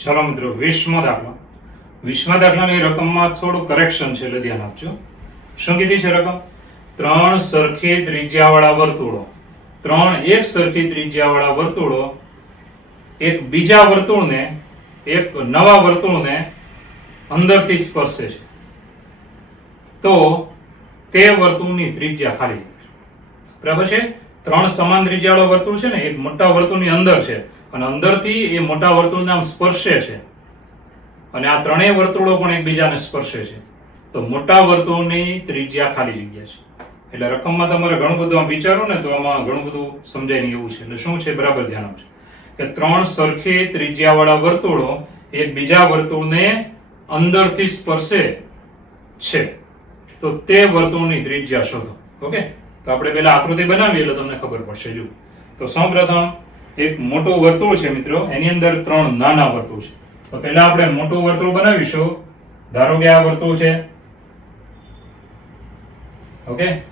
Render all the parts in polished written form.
ચલો મિત્રો, 20મો દાખલો. 20મા દાખલાની રકમમાં થોડું કરેક્શન છે, એટલે ધ્યાન આપજો. શું કીધી છે રકમ? 3 સરખી ત્રિજ્યાવાળા વર્તુળો, 3 એક સરખી ત્રિજ્યાવાળા વર્તુળો એક બીજા વર્તુળને, એક નવા વર્તુળને અંદરથી સ્પર્શે છે, તો તે વર્તુળની ત્રિજ્યા ખાલી. બરાબર છે? 3 સમાન ત્રિજ્યાવાળા વર્તુળ છે ને, એક મોટા વર્તુળની અંદર છે અને અંદરથી એ મોટા વર્તુળને આમ સ્પર્શે છે, અને આ ત્રણેય વર્તુળો પણ એકબીજાને સ્પર્શે છે, તો મોટા વર્તુળની ત્રિજ્યા ખાલી જગ્યા છે. એટલે રકમમાં તમારે ઘણું બધું આમ વિચારો ને તો આમાં ઘણું બધું સમજાય નહીં એવું છે. એટલે શું છે, બરાબર ધ્યાન આપજો કે 3 સરખી ત્રિજ્યાવાળા વર્તુળો એક બીજા વર્તુળને અંદરથી સ્પર્શે છે, તો તે વર્તુળની ત્રિજ્યા શોધો. ઓકે, તો આપણે પહેલા આકૃતિ બનાવીએ એટલે તમને ખબર પડશે. જો, તો સૌપ્રથમ એક મોટું વર્તુળ છે મિત્રો, એની અંદર 3 નાના વર્તુળ છે. તો પહેલા આપણે મોટું વર્તુળ બનાવીશું. ધારો કે આ વર્તુળ છે. ઓકે,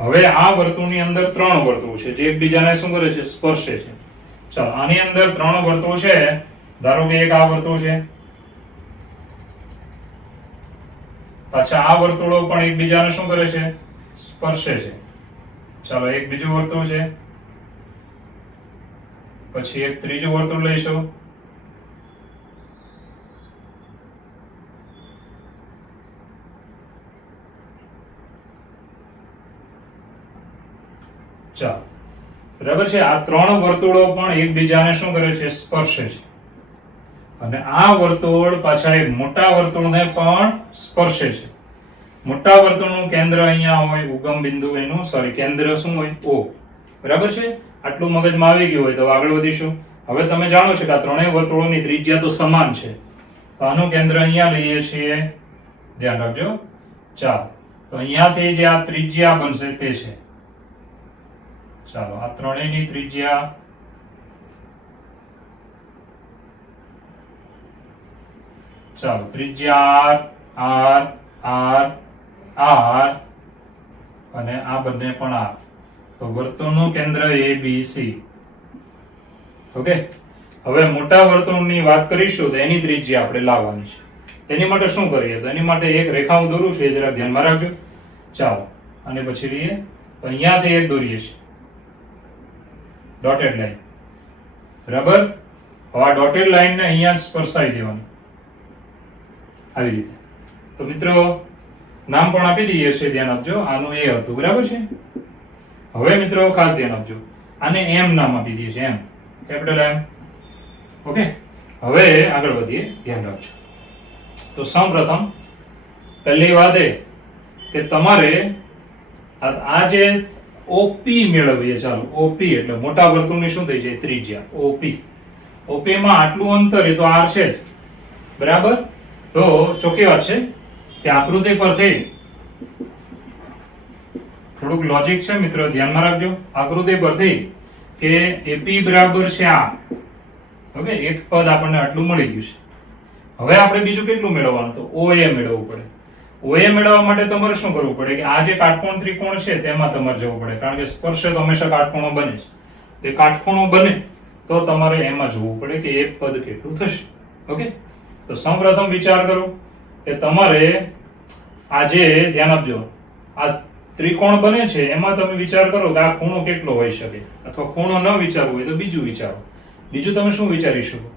હવે આ વર્તુળની અંદર 3 વર્તુળ છે જે એકબીજાને શું કરે છે, સ્પર્શે છે. ચાલો, આની અંદર 3 વર્તુળ છે. ધારો કે એક આ વર્તુળ છે, પાછા આ વર્તુળો પણ એકબીજાને શું કરે છે, સ્પર્શે છે. ચાલો, એક બીજું વર્તુળ છે, પછી એક ત્રીજું વર્તુળ લઈશું. ચાલો, બરાબર છે? આ 3 વર્તુળો પણ એકબીજાને શું કરે છે, સ્પર્શે છે. અને આ વર્તુળ પાછા એક મોટા વર્તુળને પણ સ્પર્શે છે. મોટા વર્તુળનું કેન્દ્ર અહીંયા હોય, ઉગમ બિંદુ એનું, કેન્દ્ર શું હોય, O. બરાબર છે? આટલું મગજમાં આવી ગયું હોય તો આગળ વધીશું. હવે તમે જાણો છો કે આ ત્રણેય વર્તુળોની ત્રિજ્યા તો સમાન છે, તો આનું કેન્દ્ર અહીંયા લઈએ છીએ. ધ્યાન રાખજો. ચાલો, તો અહીંયાથી જે આ ત્રિજ્યા બનશે તે છે. ચાલો, આ ત્રણેયની ત્રિજ્યા ચાલો ત્રિજ્યા R, R, R અને આ બંને પણ R. તો વર્તુળનું કેન્દ્ર ABC. ઓકે, હવે મોટા વર્તુળની વાત કરીશું તો એની ત્રિજ્યા આપણે લાવવાની છે. એની માટે શું કરીએ, તો એની માટે એક રેખા હું દોરું છું, એ જરા ધ્યાનમાં રાખજો. ચાલો, અને પછી લઈએ તો અહીંયાથી એક દોરીએ છીએ, ડોટેડ લાઈન. બરાબર? હવે આ ડોટેડ લાઈનને અહીંયા સ્પર્શાઈ દેવાની, આવી રીતે. તો મિત્રો, નામ પણ આપી દઈએ છીએ, ધ્યાન આપજો. આનું એ હતું, બરાબર છે? હવે મિત્રો ખાસ ધ્યાન આપજો, આને M નામ આપી દઈએ છીએ, M, કેપિટલ M. ઓકે, હવે આગળ વધીએ, ધ્યાન રાખજો. તો સૌપ્રથમ પહેલી વાત એ કે તમારે આ જે OP મેળવીએ. ચાલો, OP એટલે મોટા વર્તુળની શું થઈ જાય, ત્રિજ્યા, OP. OP માં આટલું અંતર એ તો R છે જ, બરાબર? તો ચોખ્ખી વાત છે કે આકૃતિ પરથી થોડુંક લોજિક છે મિત્રો, ધ્યાનમાં રાખજો. આકૃતિ પરથી કે AP બરાબર છે આ. ઓકે, એક પદ આપણને આટલું મળી ગયું છે. હવે આપણે બીજું કેટલું મેળવવાનું, તો OA મેળવવું પડે. OA મેળવવા માટે તમારે શું કરવું પડે કે આ જે કાટકોણ ત્રિકોણ છે તેમાં તમારે જવું પડે, કારણ કે સ્પર્શે તો હંમેશા કાટકોણો બને છે. એ કાટકોણો બને તો તમારે એમાં જોવું પડે કે એક પદ કેટલું થશે. ઓકે, તો સૌપ્રથમ વિચાર કરો કે તમારે આ જે, ધ્યાન આપજો, આ ત્રિકોણ બને છે એમાં તમે વિચાર કરો કે આ ખૂણો કેટલો હોઈ શકે, અથવા ખૂણો ન વિચારવું હોય તો બીજું વિચારો. બીજું તમે શું વિચારી શકો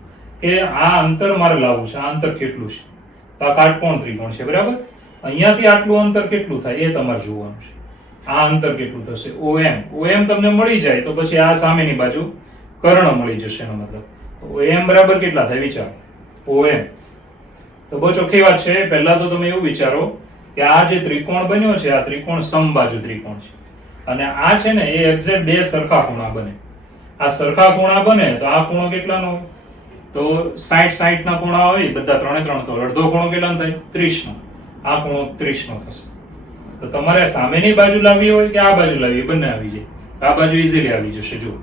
કે આ અંતર મારે લાવવું છે, આ અંતર કેટલું છે, તો આ કાટકોણ ત્રિકોણ છે, બરાબર? અહીંયાથી આટલું અંતર કેટલું થાય એ તમારે જોવાનું છે. આ અંતર કેટલું થશે, OM તમને મળી જાય તો પછી આ સામેની બાજુ કર્ણ મળી જશે, એનો મતલબ OM બરાબર કેટલા થાય વિચારો, OM. તો બહુ ચોખ્ખી વાત છે. પહેલા તો તમે એવું વિચારો કે આ જે ત્રિકોણ બન્યો છે, આ ત્રિકોણ સમબાજુ ત્રિકોણ છે, અને આ છે ને એ એક્ઝેક્ટ બે સરખા ખૂણા બને. આ સરખા ખૂણા બને તો આ ખૂણો કેટલાનો હોય, તો 60 ના ખૂણા હોય બધા, 3 3, તો અડધો ખૂણો કેટલાનો થાય, 30 નો. આ ખૂણો 30 નો થશે. તો તમારે સામેની બાજુ લાવવી હોય કે આ બાજુ લાવવી, બંને આવી જાય. આ બાજુ ઈઝીલી આવી જશે. જો,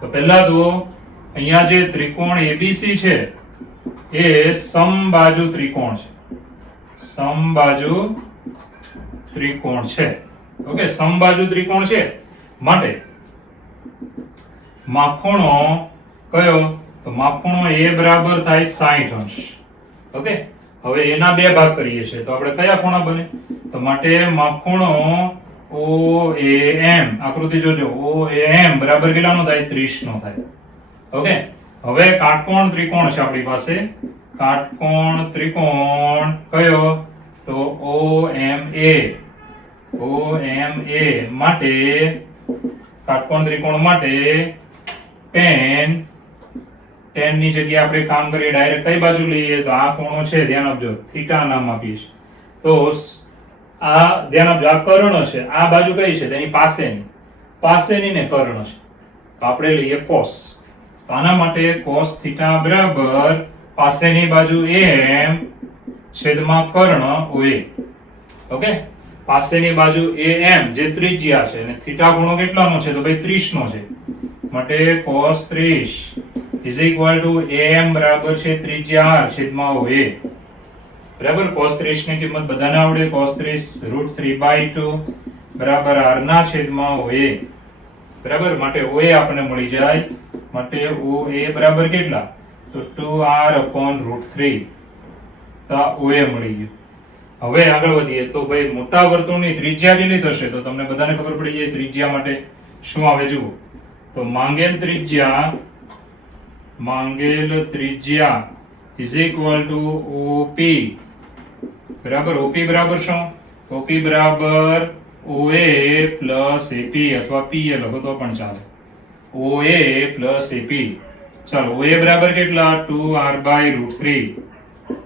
તો પહેલા તો અહીંયા જે ત્રિકોણ ABC છે એ સમબાજુ ત્રિકોણ છે, સમબાજુ ત્રિકોણ છે. ઓકે, સમબાજુ ત્રિકોણ છે માટે માં ખૂણો કયો, તો માપખૂણો એ બરાબર થાય 60 અંશ. ઓકે, હવે એના બે ભાગ કરીએ છીએ તો આપણે કયા ખૂણા બને? તો માટે માપખૂણો OAM, આકૃતિ જોજો, OAM બરાબર કેટલાનો થાય? 30 નો થાય. ઓકે, હવે કાટકોણ ત્રિકોણ છે આપણી પાસે. કાટકોણ ત્રિકોણ કયો? તો OMA. માટે કાટકોણ ત્રિકોણ માટે tan ની જગ્યાએ આપણે કામ કરીએ ડાયરેક્ટ કઈ બાજુ લઈએ? તો આ ખૂણો છે, ધ્યાન આપજો, થીટા નામ આપીએ છીએ. તો આ ધ્યાન આપજો, આ કર્ણ છે, આ બાજુ કઈ છે? તેની પાસેની ને કર્ણ છે, તો આપણે લઈએ cos. તો આના માટે cos થીટા બરાબર પાસેની બાજુ am છેદમાં કર્ણ OA. ઓકે, પાસેની બાજુ am જે ત્રિજ્યા છે અને થીટા ખૂણો કેટલાનો છે? તો ભાઈ 30 નો છે. માટે cos 30 is equal to am બરાબર છે ત્રિજ્યા r છેદમાં OA. બરાબર, cos 30 ની કિંમત બધાને આવડે. cos 30 √3/2 બરાબર r ના છેદમાં OA. બરાબર, માટે OA આપણને મળી જાય. માટે OA બરાબર કેટલા? તો 2r/√3. તો OA મળી ગયું. હવે આગળ વધીએ તો ભાઈ મોટા વર્તુળની ત્રિજ્યા કેટલી થશે? તો તમને બધાને ખબર પડી જાય ત્રિજ્યા માટે શું આવે જુઓ. તો માંગેલ ત્રિજ્યા is equal to OP. બરાબર, OP બરાબર શું? OP બરાબર OA plus AP અથવા PA લખો તો પણ ચાલે. OA plus AP. ચાલો, OA બરાબર કેટલા? 2r/√3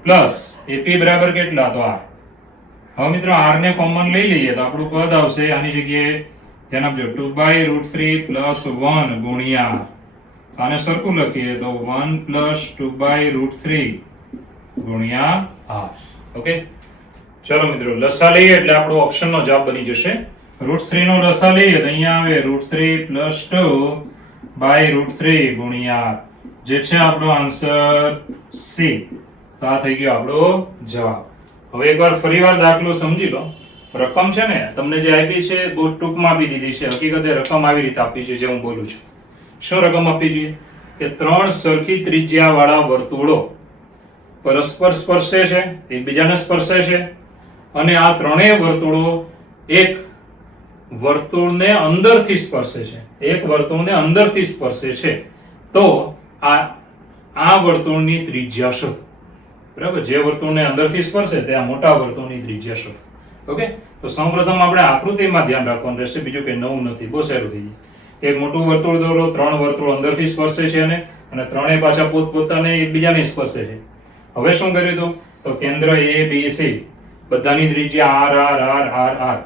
પ્લસ AP બરાબર કેટલા? તો r. હવે મિત્રો r ને કોમન લઈ લઈએ તો આપણું પદ આવશે આની જગ્યાએ, ધ્યાન આપજો, 2/√3 પ્લસ 1 ગુણ્યા, આને સરખું લખીએ તો 1 પ્લસ 2/√3 ગુણ્યા r. ઓકે, ચલો મિત્રો લસા લઈએ એટલે આપણો ઓપ્શનનો જવાબ બની જશે. √3 નો લસા લઈએ તો અહીંયા આવે √3 પ્લસ 2/√3 ગુણ્યા r, જે છે આપણો આન્સર C. તો આ થઈ ગયો આપણો જવાબ. હવે એકવાર ફરીવાર દાખલો સમજી લો. રકમ છે ને તમને જે આપી છે બહુ ટૂંકમાં આપી દીધી છે. હકીકતે રકમ આવી રીતે આપી છે જે હું બોલું છું. શું રકમ આપી છે? કે 3 સરખી ત્રિજ્યા વાળા વર્તુળો પરસ્પર સ્પર્શે છે, એકબીજાને સ્પર્શે છે, અને આ ત્રણેય વર્તુળો એક વર્તુળને અંદરથી સ્પર્શે છે. તો આ વર્તુળની ત્રિજ્યા શોધો. બરાબર, જે વર્તુળને અંદરથી સ્પર્શે તે આ મોટા વર્તુળની ત્રિજ્યા શોધો. ઓકે, તો સૌપ્રથમ આપણે આકૃતિમાં ધ્યાન રાખવાનું રહેશે, બીજું કંઈ નવું નથી, બહુ સારું થઈ જાય. એક મોટું વર્તુળ દોરો, 3 વર્તુળ અંદરથી સ્પર્શે છે અને ત્રણેય પાછા પોતપોતાને એકબીજાને સ્પર્શે છે. હવે શું કર્યું હતું? તો કેન્દ્ર ABC બધાની ત્રિજ્યા r r r r.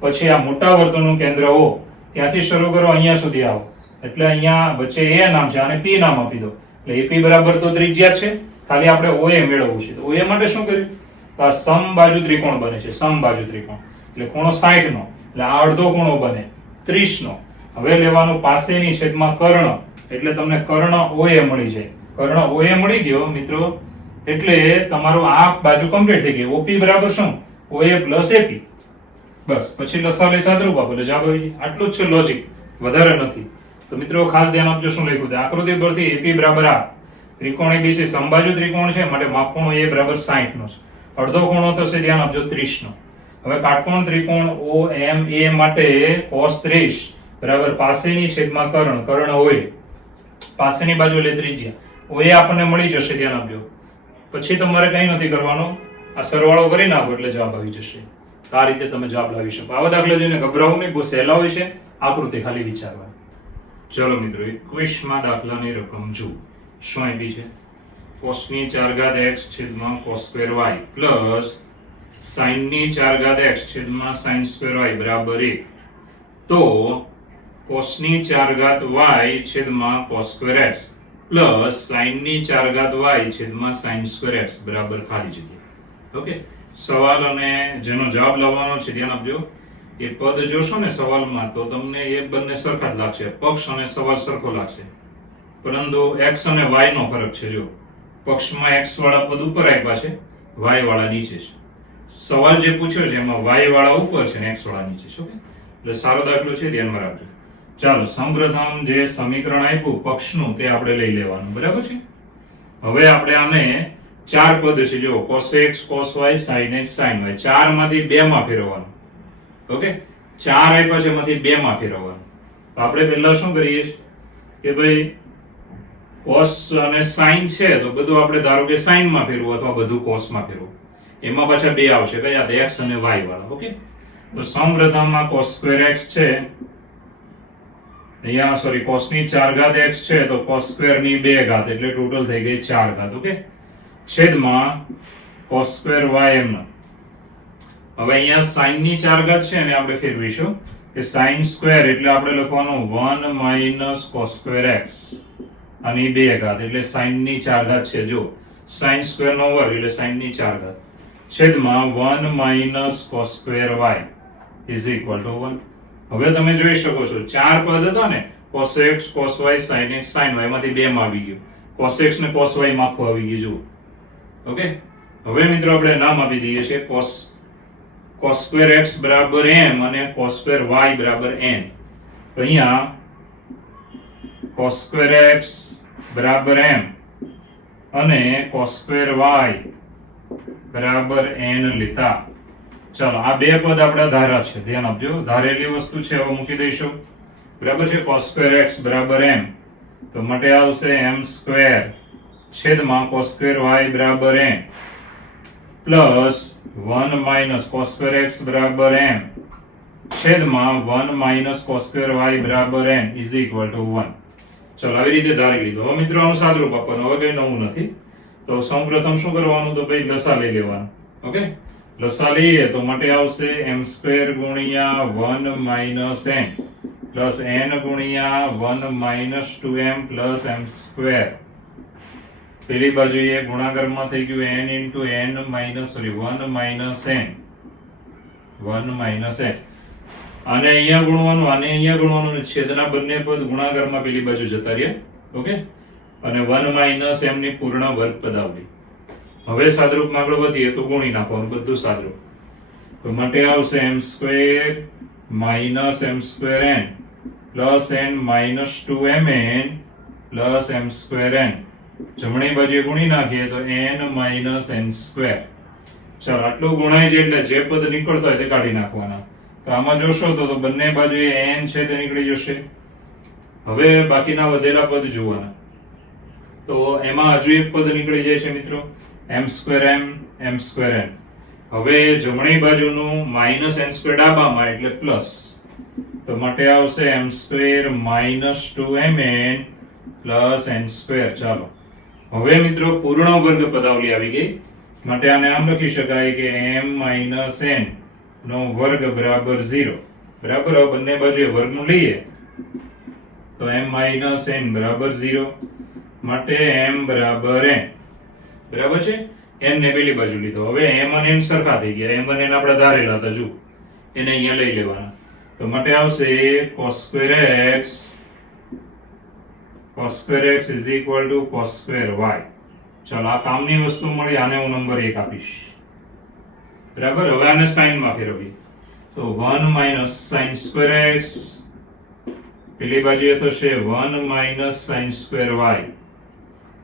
પછી આ મોટા વર્તુળનું કેન્દ્ર O, ત્યાંથી શરૂ કરો અહીંયા સુધી આવો, એટલે અહીંયા વચ્ચે A નામ છે અને P નામ આપી દો. એટલે AP બરાબર તો ત્રિજ્યા છે, ખાલી આપણે OA મેળવવું છે. તો OA માટે શું કર્યું? તો આ સમબાજુ ત્રિકોણ બને છે, સમબાજુ ત્રિકોણ એટલે ખૂણો 60 નો, એટલે આ અડધો ખૂણો બને 30 નો. હવે લેવાનું પાસેની છેદમાં કર્ણ, એટલે તમને કર્ણ OA મળી જાય. કર્ણ OA મળી ગયો મિત્રો, એટલે તમારું આ બાજુ કમ્પ્લીટ થઈ ગઈ. OP બરાબર શું? OA plus AP. બસ, પછી લસા લઈ સાદરૂપ આપો એટલે જવાબ આવી જાય. આટલું જ છે લોજિક, વધારે નથી. તો મિત્રો ખાસ ધ્યાન આપજો શું લખ્યું છે આકૃતિ પરથી. AP બરાબર આ ત્રિકોણ ABC સમબાજુ ત્રિકોણ છે, માટે માપખૂણો A બરાબર 60 નો છે. અડધો ખૂણો થશે, ધ્યાન આપજો, 30 નો. હવે કાટકોણ ત્રિકોણ OMA માટે cos 30 બરાબર પાસેની છેદમાં કર્ણ OA, પાસેની બાજુ એટલે ત્રિજ્યા OA આપણને મળી જશે, ધ્યાન આપજો. પછી તમારે કંઈ નથી કરવાનું, આ સરવાળો કરી નાખો એટલે જવાબ આવી જશે. આ રીતે તમે જવાબ લાવી શકો. આવા દાખલા જોઈને ગભરાવું નહીં, બહુ સહેલા હોય છે, આકૃતિ ખાલી વિચારવાની. ચલો મિત્રો 21માં દાખલાની રકમ જુઓ. શું આપી છે? cos4x છેદમાં cos2y પ્લસ sin4x છેદમાં sin2y બરાબર 1. તો cos4y છેદમાં cos2x પ્લસ sin4y છેદમાં sin2x બરાબર ખાલી જગ્યા. ઓકે, સવાલ અને જેનો જવાબ લાવવાનો છે ધ્યાન આપજો. એ પદ જોશો ને સવાલમાં તો તમને એ બંને સરખા જ લાગશે, પક્ષ અને સવાલ સરખો લાગશે, પરંતુ x અને y નો ફરક છે. જો પક્ષમાં x વાળા પદ ઉપર આપ્યા છે, y વાળા નીચે છે. સવાલ જે પૂછ્યો છે એમાં y વાળા ઉપર છે ને x વાળા નીચે છે. ઓકે, એટલે સારો દાખલો છે, ધ્યાનમાં રાખજો. ચાલો સૌપ્રથમ જે સમીકરણ આપ્યું પક્ષનું તે આપણે લઈ લેવાનું, બરાબર છે. હવે આપણે આને ચાર પદ છે જો cos x cos y sin x sin y, ચાર માંથી બે માં ફેરવવાનું. ઓકે, ચાર આપ્યા છે એમાંથી બે માં ફેરવવાનું. તો આપણે પહેલા શું કરીએ કે ભાઈ cos અને sin છે તો બધું આપણે ધારો કે sin માં ફેરવું અથવા બધું cos માં ફેરવું. એમાં પાછા બે આવશે કયા, x અને y વાળા. ઓકે, તો સૌપ્રથમ આ cos સ્ક્વેર x છે અહીંયા, સોરી cos ની 4 ઘાત x છે તો cos સ્ક્વેર ની 2 ઘાત એટલે ટોટલ થઈ ગઈ 4 ઘાત. ઓકે, છેદમાં cos સ્ક્વેર y એમ. હવે અહીંયા sin ની 4 ઘાત છે અને આપણે ફેરવીશું કે sin સ્ક્વેર એટલે આપણે લખવાનું 1 માઈનસ cos સ્ક્વેર x અને 2 ઘાત એટલે sin ની 4 ઘાત છે જો sin સ્ક્વેર નો વર્ગ એટલે sin ની 4 ઘાત છેદમાં 1 minus cos square y is equal two 1. હવે તમે જોઈ શકો છો ચાર પદ હતા ને, cos x cos y sin x sin y માંથી બે માં આવી ગયું, cos x ને cos y માં આખું આવી ગયું. ઓકે, હવે મિત્રો આપણે નામ આપી દઈએ છે cos સ્ક્વેર x બરાબર m અને cos સ્ક્વેર y બરાબર n. તો અહીંયા cos સ્ક્વેર x બરાબર m અને cos સ્ક્વેર y બરાબર n લીધા. ચાલો આ બે પદ આપણા ધારા છે, ધ્યાન આપજો, ધારેલી વસ્તુ છે. હવે મૂકી દઈશું, બરાબર છે. cos સ્ક્વેર x બરાબર m તો માટે આવશે m સ્ક્વેર છેદમાં cos સ્ક્વેર y બરાબર n plus 1 minus cos square x બરાબર m છેદમાં 1 માઈનસ cos સ્ક્વેર y બરાબર n ઇઝ ઇક્વલ ટુ 1. ચાલો આવી રીતે ધારી લીધો. હવે મિત્રો આનું સાદુરૂપ આપવાનું, હવે કઈ નવું નથી. તો સૌપ્રથમ શું કરવાનું, તો ભાઈ લસા લઈ લેવાનું. ઓકે, લસા લઈએ તો માટે આવશે m સ્ક્વેર ગુણ્યા 1 માઈનસ n પ્લસ n ગુણ્યા 1 minus 2m plus m square. પેલી બાજુએ ગુણાકારમાં થઈ ગયું n into n minus sorry 1 minus n 1 minus n. આને અહીંયા ગુણવાનું, આને અહીંયા ગુણવાનું, છેદના બંને પદ ગુણાકારમાં પેલી બાજુ જતા રહ્યા. ઓકે, અને 1 માઈનસ m ની પૂર્ણ વર્ગ પદાવલી. હવે સાદરૂપમાં આગળ વધીએ તો ગુણી નાખવાનું બધું સાદરૂપ. તો માટે આવશે m square minus m square n plus n minus 2mn plus m square n. જમણી બાજુએ ગુણી નાખીએ તો n માઈનસ n સ્ક્વેર. ચાલો આટલું ગુણાય છે એટલે જે પદ નીકળતો હોય તે કાઢી નાખવાના. તો આમાં જોશો તો બંને બાજુએ n છે તે નીકળી જશે. હવે બાકીના વધેલા પદ જોવાના, તો એમાં હજુ એક પદ નીકળી જાય છે મિત્રો, m square m square n. હવે જમણી બાજુનું માઈનસ n સ્ક્વેર ડાબામાં એટલે પ્લસ, તો માટે આવશે m square minus 2mn plus n square. ચાલો હવે મિત્રો પૂર્ણ વર્ગ પદાવલી આવી ગઈ, માટે આને આમ લખી શકાય કે m માઈનસ n નો વર્ગ બરાબર 0. બરાબર, હવે બંને બાજુએ વર્ગમૂળ લઈએ તો m માઈનસ n બરાબર 0 માટે m બરાબર n. બરાબર છે, n ને પેલી બાજુ લીધો. હવે m અને n સરખા થઈ ગયા, m અને n આપણે ધારેલા હતા જો, એને અહીંયા લઈ લેવાના. તો માટે આવશે cos square x is equal to cos square y. ચાલો આ કામની વસ્તુ મળી, આને હું નંબર 1 આપીશ. બરાબર, હવે આને sin માં ફેરવીએ તો 1 માઈનસ sin સ્ક્વેર x પેલી બાજુએ થશે 1 માઈનસ sin સ્ક્વેર y.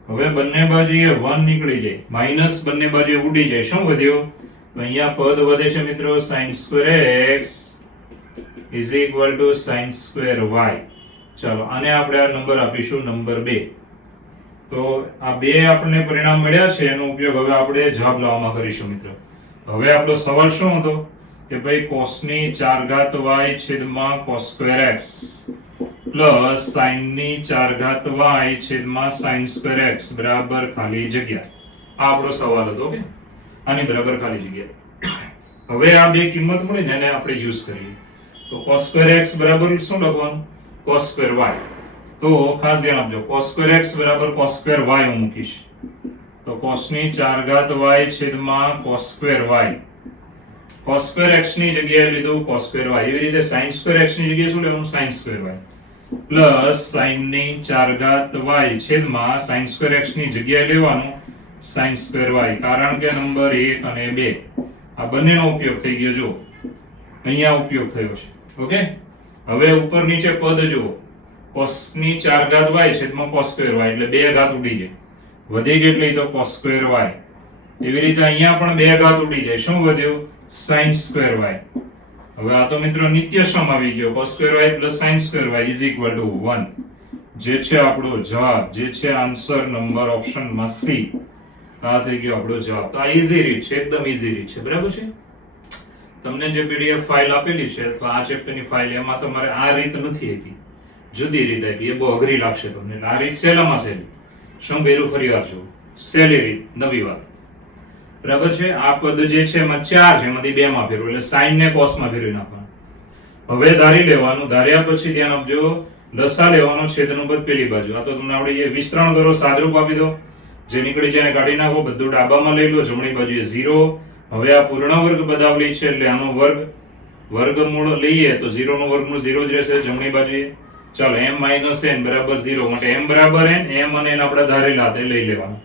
હવે બંને બાજુએ 1 નીકળી જાય, માઈનસ બંને બાજુએ ઉડી જાય, શું વધ્યો, તો અહીંયા પદ વધે છે મિત્રો sin square x is equal to sin square y. ચાલો આને આપણે આ નંબર આપીશું નંબર 2. તો આ બે આપણને પરિણામ મળ્યા છે, એનો ઉપયોગ હવે આપણે જવાબ લાવવામાં કરીશું મિત્રો. હવે આપણો સવાલ શું હતો કે ભાઈ cos ની 4 ઘાત y છેદમાં cos square x plus sin ની 4 ઘાત y છેદમાં sin સ્ક્વેર x બરાબર ખાલી જગ્યા. આ આપણો સવાલ હતો. ઓકે, આની બરાબર ખાલી જગ્યા. હવે આ બે કિંમત મળી ને એને આપણે યુઝ કરીએ. તો cos સ્ક્વેર x બરાબર શું લખવાનું, cos સ્ક્વેર y. તો ખાસ ધ્યાન આપજો, cos સ્ક્વેર x બરાબર cos સ્ક્વેર y હું મૂકીશ. તો cos ની 4 ઘાત y છેદમાં cos square y. cos square x ની જગ્યાએ લીધું cos સ્ક્વેર y. એવી રીતે sin સ્ક્વેર x ની જગ્યાએ શું લેવાનું, sin square y plus sin ની 4 ઘાત y છેદમાં sin સ્ક્વેર x ની જગ્યાએ લેવાનું sin સ્ક્વેર y. કારણ કે નંબર 1 અને 2 આ બંનેનો ઉપયોગ થઈ ગયો, જો અહીંયા ઉપયોગ થયો છે. ઓકે, હવે ઉપર નીચે પદ જુઓ, cos ની 4 ઘાત y છેદમાં cos સ્ક્વેર y એટલે 2 ઘાત ઉડી જાય, વધી કેટલી તો cos સ્ક્વેર y. એવી રીતે અહીંયા પણ 2 ઘાત ઉડી જાય, શું વધ્યું sin સ્ક્વેર y. હવે આ તો મિત્રો નિત્ય સમ આવી ગયો, cos square y plus sin square y is equal to 1. જે છે આપણો જવાબ, જે છે આન્સર નંબર ઓપ્શન માં સી. આ થઈ ગયો આપણો જવાબ. તો આ ઈઝી રીત છે, એકદમ ઈઝી રીત છે, બરાબર છે. તમને જે પીડીએફ ફાઇલ આપેલી છે અથવા આ ચેપ્ટરની ફાઇલ, એમાં તમારે આ રીત નથી આપી, જુદી રીત આપી, એ બહુ અઘરી લાગશે તમને. આ રીત સહેલામાં સહેલી. શું કર્યું ફરી વાર જો, સહેલી રીત, નવી વાત, બરાબર છે. આ પદ જે છે એમાં 4 છે, એમાંથી 2 માં ફેરવો એટલે sin ને cos માં ફેરવી નાખવાનું. હવે ધારી લેવાનું, ધાર્યા પછી ધ્યાન આપજો, લસા લેવાનો, છેદનું પદ પેલી બાજુ. આ તો તમને આવડી જાય. વિસ્તરણ કરો, સાદરૂપ આપી દો, જે નીકળી જાય એને કાઢી નાખો, બધું ડાબામાં લઈ લો, જમણી બાજુએ 0. હવે આ પૂર્ણ વર્ગ પદાવલી છે એટલે આનો વર્ગ, વર્ગમૂળ લઈએ તો 0 નું વર્ગમૂળ 0 જ રહેશે જમણી બાજુએ. ચાલો m - n બરાબર 0 માટે m બરાબર n, m અને n આપણે ધારેલા તે લઈ લેવાનું.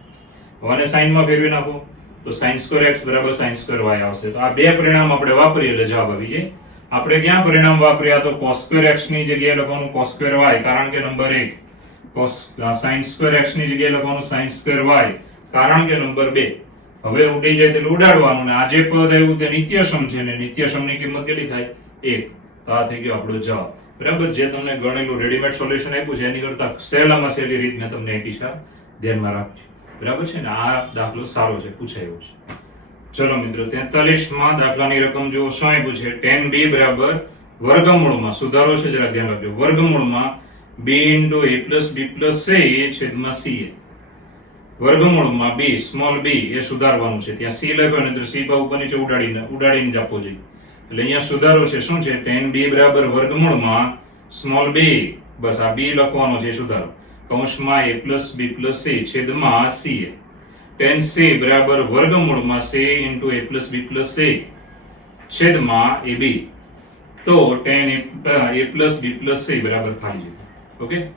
હવે આને sin માં ફેરવી નાખો તો sin સ્ક્વેર x બરાબર sin સ્ક્વેર y આવશે. તો આ બે પરિણામ આપણે વાપરીએ એટલે જવાબ આવી જાય. આપણે ક્યાં પરિણામ વાપર્યા તો cos સ્ક્વેર x ની જગ્યાએ લખવાનું cos સ્ક્વેર y, કારણ કે નંબર 1. sin સ્ક્વેર x ની જગ્યાએ લખવાનું sin સ્ક્વેર y, કારણ કે નંબર 2. હવે ઉડી જાય એટલે ઉડાડવાનું, ને આ જે પદ આવ્યું તે નિત્યસમ છે, ને નિત્યસમની કિંમત કેટલી થાય 1. તો આ થઈ ગયો આપણો જવાબ, બરાબર. જે તમને ગણેલું રેડીમેડ સોલ્યુશન આપ્યું છે એની કરતા સહેલામાં સહેલી રીત મેં તમને આપી છે, ધ્યાનમાં રાખજો, બરાબર છે ને. આ દાખલો સારો છે, પૂછાયો છે. ચલો મિત્રો 43માં દાખલાની રકમ જો શું આપ્યું છે, tan b બરાબર વર્ગમૂળમાં, સુધારો છે જરા ધ્યાન રાખજો, વર્ગમૂળમાં b * a + b + c છેદમાં c. વર્ગમૂળમાં b સ્મોલ b એ સુધારવાનું છે, ત્યાં c લખ્યો ને તો c પર ઉપર નીચે ઉડાડીને જ આપવો જોઈએ. એટલે અહીંયા સુધારો છે, શું છે, tan b બરાબર વર્ગમૂળમાં સ્મોલ b, બસ આ b લખવાનો છે સુધારો, કૌંસમાં a + b + c છેદમાં c. tan c બરાબર વર્ગમૂળમાં c * a + b + c છેદમાં ab. તો tan a + b + c બરાબર 5. ઓકે.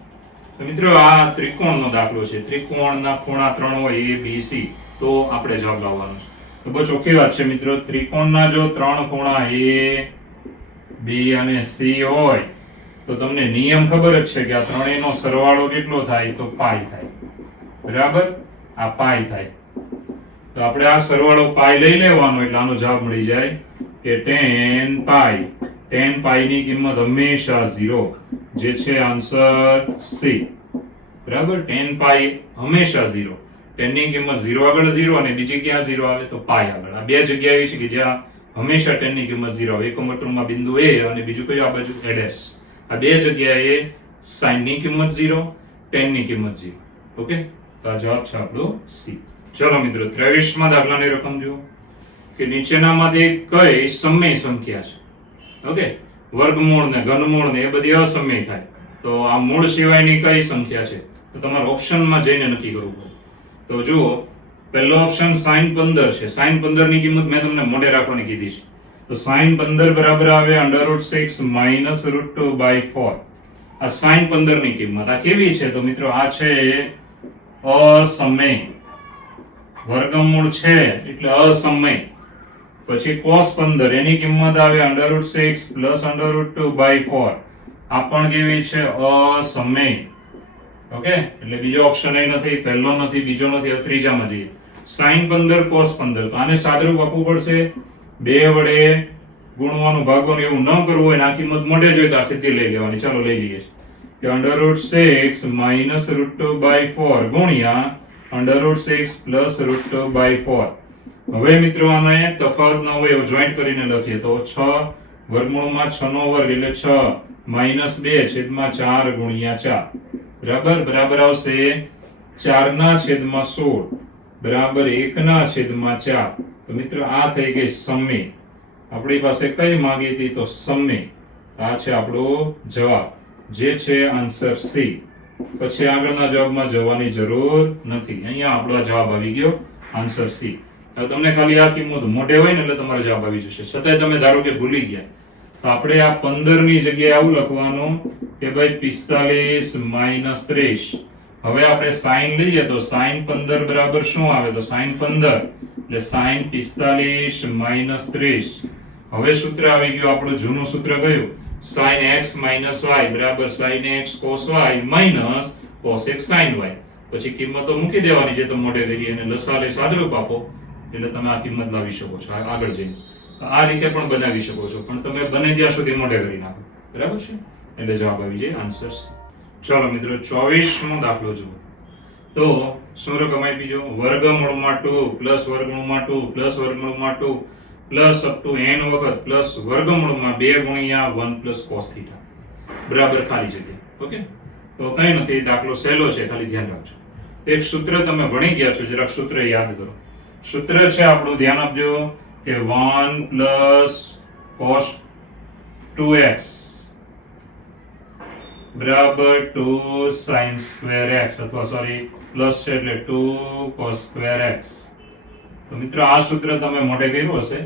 તો મિત્રો આ ત્રિકોણનો દાખલો છે, ત્રિકોણના ખૂણા 3 હોય a b c, તો આપણે જવાબ લાવવાનો છે. તો બહુ ચોખ્ખી વાત છે મિત્રો, ત્રિકોણના જો 3 ખૂણા a b અને c હોય તો તમને નિયમ ખબર જ છે કે આ ત્રણેયનો સરવાળો કેટલો થાય તો પાઈ થાય, બરાબર. આ પાઈ થાય તો આપણે આ સરવાળો પાઈ લઈ લેવાનો એટલે આનો જવાબ મળી જાય કે tan પાઈ. tan પાઈ ની કિંમત હંમેશા 0, જે છે આન્સર C, બરાબર. tan પાઈ હંમેશા 0, tan ની કિંમત 0 આગળ 0 અને બીજી ક્યાં 0 આવે તો પાઈ આગળ. આ બે જગ્યા એવી છે કે જ્યાં હંમેશા tan ની કિંમત 0 આવે. એક વર્તુળમાં બિંદુ A અને બીજું કયું આ બાજુ A'. આ બે જગ્યાએ sin ની કિંમત 0, tan ની કિંમત 0. ઓકે. તો આ જવાબ છે આપણો C. ચલો મિત્રો 23માં દાખલાની રકમ જુઓ કે નીચેનામાંથી કઈ સમય સંખ્યા છે. ઓકે. વર્ગમૂળ ને ઘનમૂળ ને એ બધી અસમય થાય, તો આ મૂળ સિવાયની કઈ સંખ્યા છે તો તમારે ઓપ્શનમાં જઈને નક્કી કરવું પડે. તો જુઓ, પહેલો ઓપ્શન sin 15 છે. sin 15 ની કિંમત મેં તમને મોઢે રાખવાની કીધી છે. તો sin 15 બરાબર આવે √6 - √2/4. આ sin 15 ની કિંમત આ કેવી છે તો મિત્રો આ છે અસમય. વર્ગમૂળ છે એટલે અસમય. પછી cos 15 એની કિંમત આવે √6 + √2/4. આ પણ કેવી છે અસમય. ઓકે. એટલે બીજો ઓપ્શન એ નથી, પહેલો નથી, બીજો નથી, હવે ત્રીજામાં જઈએ. sin 15 cos 15, તો આને સાદરૂપ આપવું પડશે, 2 વડે ગુણવાનું ભાગવાનું. એવું ન કરવું હોય ને આ કિંમત મોઢે જોઈ તો આ સીધી લઈ લેવાની. ચાલો લઈ લઈએ કે √6 - √2/4 ગુણ્યા √6 + √2/4. હવે મિત્રો આને તફાવત ન હોય એવું જોઈન્ટ કરીને લખીએ તો 6 વર્ગમૂળમાં 6 નો વર્ગ એટલે 6 - 2 છેદમાં 4 ગુણ્યા 4 બરાબર બરાબર આવશે 4/16 બરાબર 1/4. તો મિત્રો આ થઈ ગઈ સમય. આપણી પાસે કઈ માંગી હતી તો સમય. આ છે આપણો જવાબ, જે છે આન્સર C. પછી આગળના જવાબમાં જવાની જરૂર નથી, અહીંયા આપણો જવાબ આવી ગયો આન્સર C. હવે તમને ખાલી આ કિંમત મોઢે હોય ને એટલે તમારો જવાબ આવી જશે. છતાંય તમે ધારો કે ભૂલી ગયા તો આપણે આ 15 ની જગ્યાએ આવું લખવાનું કે ભાઈ 45 - 30. હવે આપણે sin લઈએ તો sin 15 બરાબર શું આવે તો sin 15 એટલે sin 45 - 30. હવે સૂત્ર આવી ગયું આપણું જૂનું સૂત્ર કયું sin x minus y બરાબર sin x cos y minus cos x sin y. પછી કિંમતો મૂકી દેવાની જે તમે મોઢે કરી અને લસાઅ સાદરૂપ આપો એટલે તમે આ કિંમત લાવી શકો છો આગળ જઈને. આ રીતે પણ બનાવી શકો છો પણ તમે બને ત્યાં સુધી મોઢે કરી નાખો. બરાબર છે? એટલે જવાબ આવી જાય આન્સર સી. ચાલો મિત્રો 24 નો દાખલો જુઓ. તો શું રકમ આપી જો વર્ગમૂળમાં 2 પ્લસ વર્ગમૂળમાં 2 પ્લસ વર્ગમૂળમાં 2 પ્લસ અપ ટુ n વખત પ્લસ વર્ગમૂળમાં 2 ગુણ્યા 1 પ્લસ cos થીટા બરાબર ખાલી જગ્યા. ઓકે, તો કઈ નથી, દાખલો સહેલો છે, ખાલી ધ્યાન રાખજો. એક સૂત્ર તમે ભણી ગયા છો, જરાક સૂત્ર યાદ કરો. સૂત્ર છે આપણું, ધ્યાન આપજો કે 1 પ્લસ cos 2x બરાબર 2 sin square x અથવા સોરી પ્લસ છે એટલે 2 cos square x. તો મિત્રો આ સૂત્ર તમે મોઢે કર્યું હશે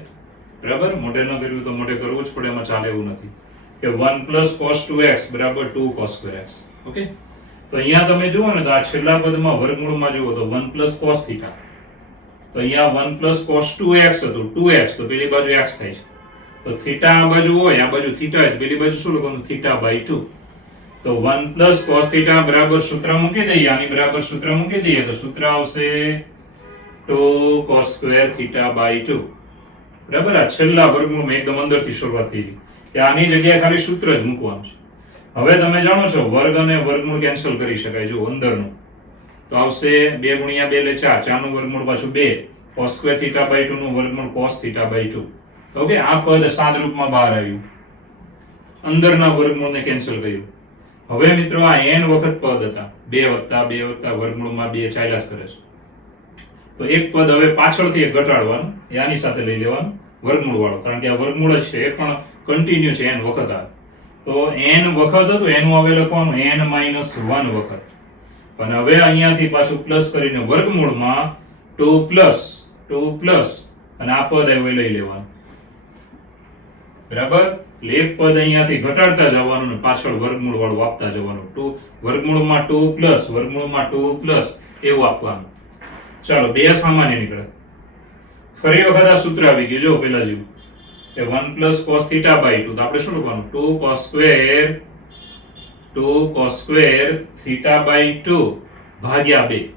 બરાબર, મોઢે ન કર્યું તો મોઢે કરવું જ પડે, એમાં ચાલે એવું નથી કે 1 plus cos 2x બરાબર 2 cos square x. ઓકે, તો અહીંયા તમે જુઓ ને તો આ છેલ્લા પદમાં વર્ગમૂળમાં જુઓ તો 1 plus cos theta, તો અહીંયા 1 plus cos 2x હતું, 2x તો પેલી બાજુ x થાય છે, તો થીટા આ બાજુ હોય, આ બાજુ થીટા હોય, પેલી બાજુ શું લખવાનું થીટા by 2. તો 1 plus cos theta બરાબર સૂત્ર મૂકી દઈએ, આની બરાબર સૂત્ર મૂકી દઈએ તો સૂત્ર આવશે 2 cos square theta by 2. બરાબર, આ છેલ્લા વર્ગમૂળમાં એકદમ અંદરથી શરૂઆત કરી કે આની જગ્યાએ ખાલી સૂત્ર જ મૂકવાનું છે. હવે તમે જાણો છો વર્ગ અને વર્ગમૂળ કેન્સલ કરી શકાય. જો અંદરનું તો આવશે 2 ગુણ્યા 2 એટલે 4, 4 નું વર્ગમૂળ પાછું 2 cos square theta by 2 નું વર્ગમૂળ cos theta by 2. ઓકે, આ પદ સાદ રૂપમાં બહાર આવ્યું, અંદરના વર્ગમૂળને કેન્સલ કર્યું. હવે મિત્રો આ n વખત પદ હતા, 2 વત્તા વર્ગમૂળમાં 2 ચાલ્યા જ કરે છે. તો એક પદ હવે પાછળથી એક ઘટાડવાનું, આની સાથે લઈ લેવાનું વર્ગમૂળ વાળો, કારણ કે આ વર્ગમૂળ જ છે, એ પણ કન્ટિન્યુ છે, n વખત આવે. તો n વખત હતું એનું હવે લખવાનું n minus 1 વખત, પણ હવે અહીંયાથી પાછું પ્લસ કરીને વર્ગમૂળમાં 2 પ્લસ અને આ પદ હવે લઈ લેવાનું. બરાબર, એક પદ અહીંયાથી ઘટાડતા જવાનું ને પાછળ વર્ગમૂળ વાળું આપતા જવાનું. 2 વર્ગમૂળમાં 2 પ્લસ વર્ગમૂળમાં 2 પ્લસ એવું આપવાનું. ચાલો, 2 સામાન્ય નીકળે. ફરી વખત આ સૂત્ર આવી ગયું, જો પેલા જેવું કે 1 plus cos theta by 2, તો આપણે શું લખવાનું 2 cos square theta by 2 ભાગ્યા 2,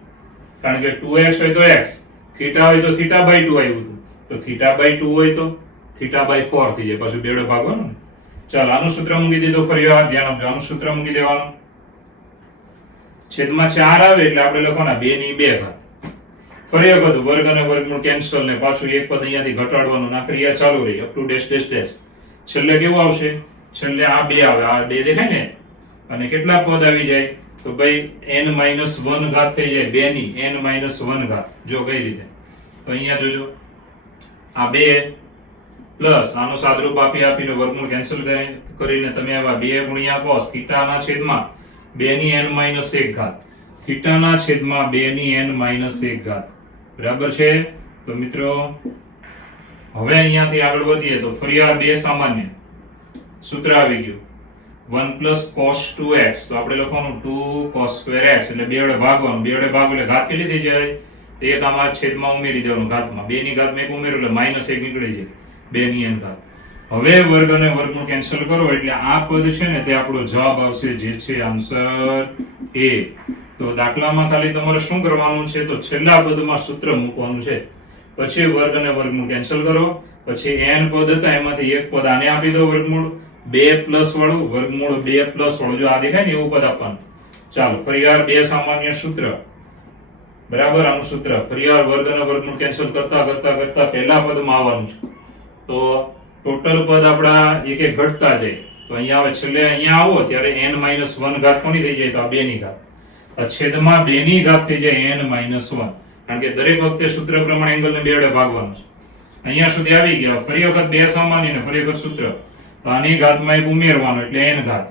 કારણ કે 2x હોય તો x, theta હોય તો theta by 2 આવ્યું હતું, તો theta by 2 હોય તો theta by 4 થઈ જાય, પાછું બેડો ભાગવાનું ને. ચાલો, આનું સૂત્ર મૂકી દીધું. ફરી વાર ધ્યાન આપજો, આનું સૂત્ર મૂકી દેવાનું. છેદમાં 4 આવે એટલે આપણે લખવાના 2 ની 2 ઘાત. ફરી વખત વર્ગ અને વર્ગમૂળ કેન્સલ ને પાછું એક પદ અહીંયાથી ઘટાડવાનું, આ ક્રિયા ચાલુ રહી up to dash dash dash. છેલ્લે કેવું આવશે? છેલ્લે આ 2 આવે, આ 2 દેખાય ને, અને કેટલા પદ આવી જાય તો ભાઈ n minus 1 ઘાત થઈ જાય, 2 ની n minus 1 ઘાત. જો કઈ રીતે, તો અહીંયા જોજો આ 2 પ્લસ આનો સાદરૂપ આપીને વર્ગમૂળ કેન્સલ કરીને તમે આવા 2 ગુણ્યા cos થીટા ના છેદમાં 2 ની n minus 1 ઘાત, થીટા ના છેદમાં 2 ની n minus 1 ઘાત. બરાબર છે? તો મિત્રો હવે અહીંયાથી આગળ વધીએ તો ફરી આ 2 સામાન્ય, સૂત્ર આવી ગયું 1 plus cos 2x, તો આપણે લખવાનું 2 cos square x, એટલે 2 વડે ભાગવાનું, 2 વડે ભાગો એટલે ઘાત કેટલી થઈ જાય? એક આમાં છેદમાં ઉમેરી દેવાનું ઘાતમાં, 2 ની ઘાતમાં 1 ઉમેરો એટલે -1 નીકળી જાય, 2 ની n ઘાત. હવે વર્ગ અને વર્ગમૂળ કેન્સલ કરો એટલે આ પદ છે ને તે આપણો જવાબ આવશે, જે છે આન્સર A. તો દાખલામાં ખાલી તમારે શું કરવાનું છે તો છેલ્લા પદમાં સૂત્ર મૂકવાનું છે, પછી વર્ગ અને વર્ગમૂળ કેન્સલ કરો, પછી n પદ હતા એમાંથી એક પદ આને આપી દો વર્ગમૂળ 2 પ્લસ વાળું, વર્ગમૂળ 2 પ્લસ વાળું, જો આ દેખાય ને એવું પદ આપવાનું. ચાલો, ફરીવાર 2 સામાન્ય સૂત્ર, બરાબર, આનું સૂત્ર ફરીવાર વર્ગ અને વર્ગમૂળ કેન્સલ કરતા પહેલા પદમાં આવવાનું છે. તો ટોટલ પદ આપણા એક એક ઘટતા જાય, તો અહીંયા આવે છેલ્લે અહીંયા આવો ત્યારે n minus 1 ઘાત કોની થઈ જાય? તો આ 2 ની ઘાત. છેદમાં 2 ની ઘાત થઈ જાય n minus 1, કારણ કે દરેક વખતે સૂત્ર પ્રમાણે એંગલને 2 વડે ભાગવાનું છે. અહીંયા સુધી આવી ગયા, ફરી વખત 2 સામાન્ય ને ફરી વખત સૂત્ર, તો આની ઘાતમાં 1 ઉમેરવાનું એટલે n ઘાત,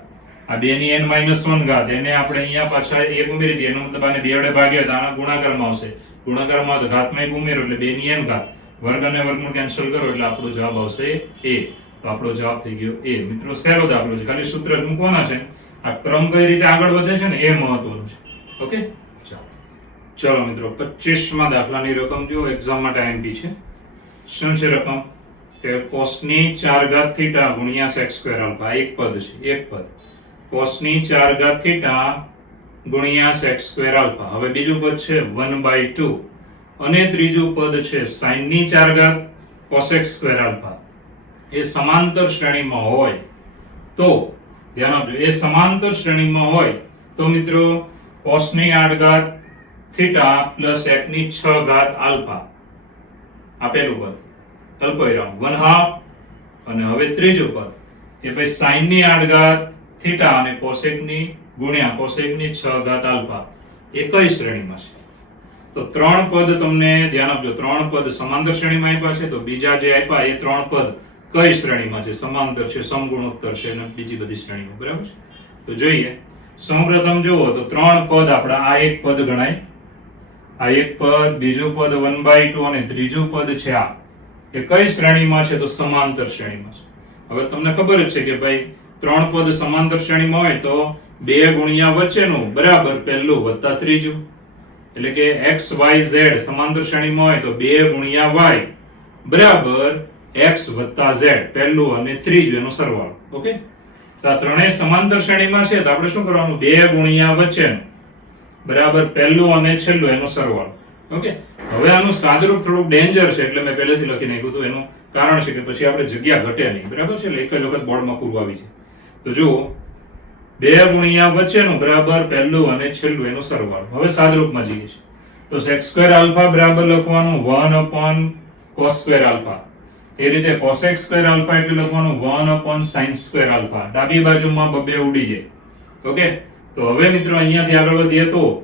આ 2 ની n minus 1 ઘાત, એને આપણે અહીંયા પાછા 1 ઉમેરી દઈએ, એનો મતલબ આને 2 વડે ભાગ્યા તો આના ગુણાકારમાં આવશે, ગુણાકારમાં તો ઘાતમાં 1 ઉમેરો એટલે 2 ની n ઘાત, વર્ગ અને વર્ગમૂળ કેન્સલ કરો એટલે આપણો જવાબ આવશે A. તો આપણો જવાબ થઈ ગયો A. મિત્રો સહેલો દાખલો છે, ખાલી સૂત્ર જ મૂકવાના છે. આ ક્રમ કઈ રીતે આગળ વધે છે ને એ મહત્વનું છે. ઓકે, ચાલો મિત્રો 25માં દાખલાની રકમ જો એક્ઝામ માટે આઈએમપી છે. શું છે રકમ? કે કોસની 4 ઘાત થીટા ગુણ્યા sec સ્ક્વેર આલ્ફા એક પદ છે, એક પદ કોસની 4 ઘાત થીટા ગુણ્યા sec સ્ક્વેર આલ્ફા. હવે બીજું પદ છે 1/2 અને ત્રીજું પદ છે sin ની 4 ઘાત cosec સ્ક્વેર આલ્ફા. એ સમાંતર શ્રેણીમાં હોય તો ધ્યાન આપજો, એ સમાંતર શ્રેણીમાં હોય તો મિત્રો cos ની 8 ઘાત થીટા પ્લસ sec ની 6 ઘાત આલ્ફા આપેલું પદ અલ્પવિરામ 1/2 અને હવે ત્રીજું પદ કે ભાઈ sin ની 8 ઘાત થીટા અને cosec ની ગુણ્યા cosec ની 6 ઘાત આલ્ફા એ કઈ શ્રેણીમાં છે? તો ત્રણ પદ તમને ધ્યાન આપજો, ત્રણ પદ સમાંતર શ્રેણીમાં આપ્યા છે, તો બીજા જે આપ્યા એ ત્રણ પદ કઈ શ્રેણીમાં છે? સમાંતર છે, સમગુણોત્તર છે અને બીજી બધી શ્રેણીમાં. બરાબર છે? તો જોઈએ, સૌપ્રથમ જુઓ તો ત્રણ પદ આપણા આ એક પદ ગણાય, આ એક પદ, બીજું પદ 1/2 અને ત્રીજું પદ છે આ, એ કઈ શ્રેણીમાં છે? તો સમાંતર શ્રેણીમાં છે. હવે તમને ખબર જ છે કે ભાઈ ત્રણ પદ સમાંતર શ્રેણીમાં હોય તો બે ગુણ્યા વચ્ચેનું બરાબર પહેલું વત્તા ત્રીજું, એટલે કે x y z સમાંતર શ્રેણીમાં હોય તો 2 ગુણ્યા y બરાબર x વત્તા z પહેલું અને ત્રીજું એનો સરવાળો. ઓકે, તો આ ત્રણેય સમાંતર શ્રેણીમાં છે તો આપણે શું કરવાનું? 2 ગુણ્યા વચ્ચેનું બરાબર પહેલું અને છેલ્લું એનો સરવાળો. ઓકે, હવે આનું સાદુરૂપ થોડું ડેન્જર છે એટલે મેં પહેલેથી લખી નાખ્યું હતું. એનું કારણ છે કે પછી આપણે જગ્યા ઘટે નહીં. બરાબર છે? એટલે એક જ વખત બોર્ડમાં પૂરું આવી છે. તો જુઓ, 2 ગુણ્યા વચ્ચેનું બરાબર પહેલું અને છેલ્લું એનો સરવાળો. હવે સાદુરૂપમાં જઈએ છીએ તો sec સ્ક્વેર આલ્ફા બરાબર લખવાનું 1/cos સ્ક્વેર આલ્ફા. એ રીતે cosec સ્ક્વેર આલ્ફા એટલે લખવાનું 1/sin સ્ક્વેર આલ્ફા. ડાબી બાજુમાં બબે ઉડી જાય. ઓકે, તો હવે મિત્રો અહીંયાથી આગળ વધીએ તો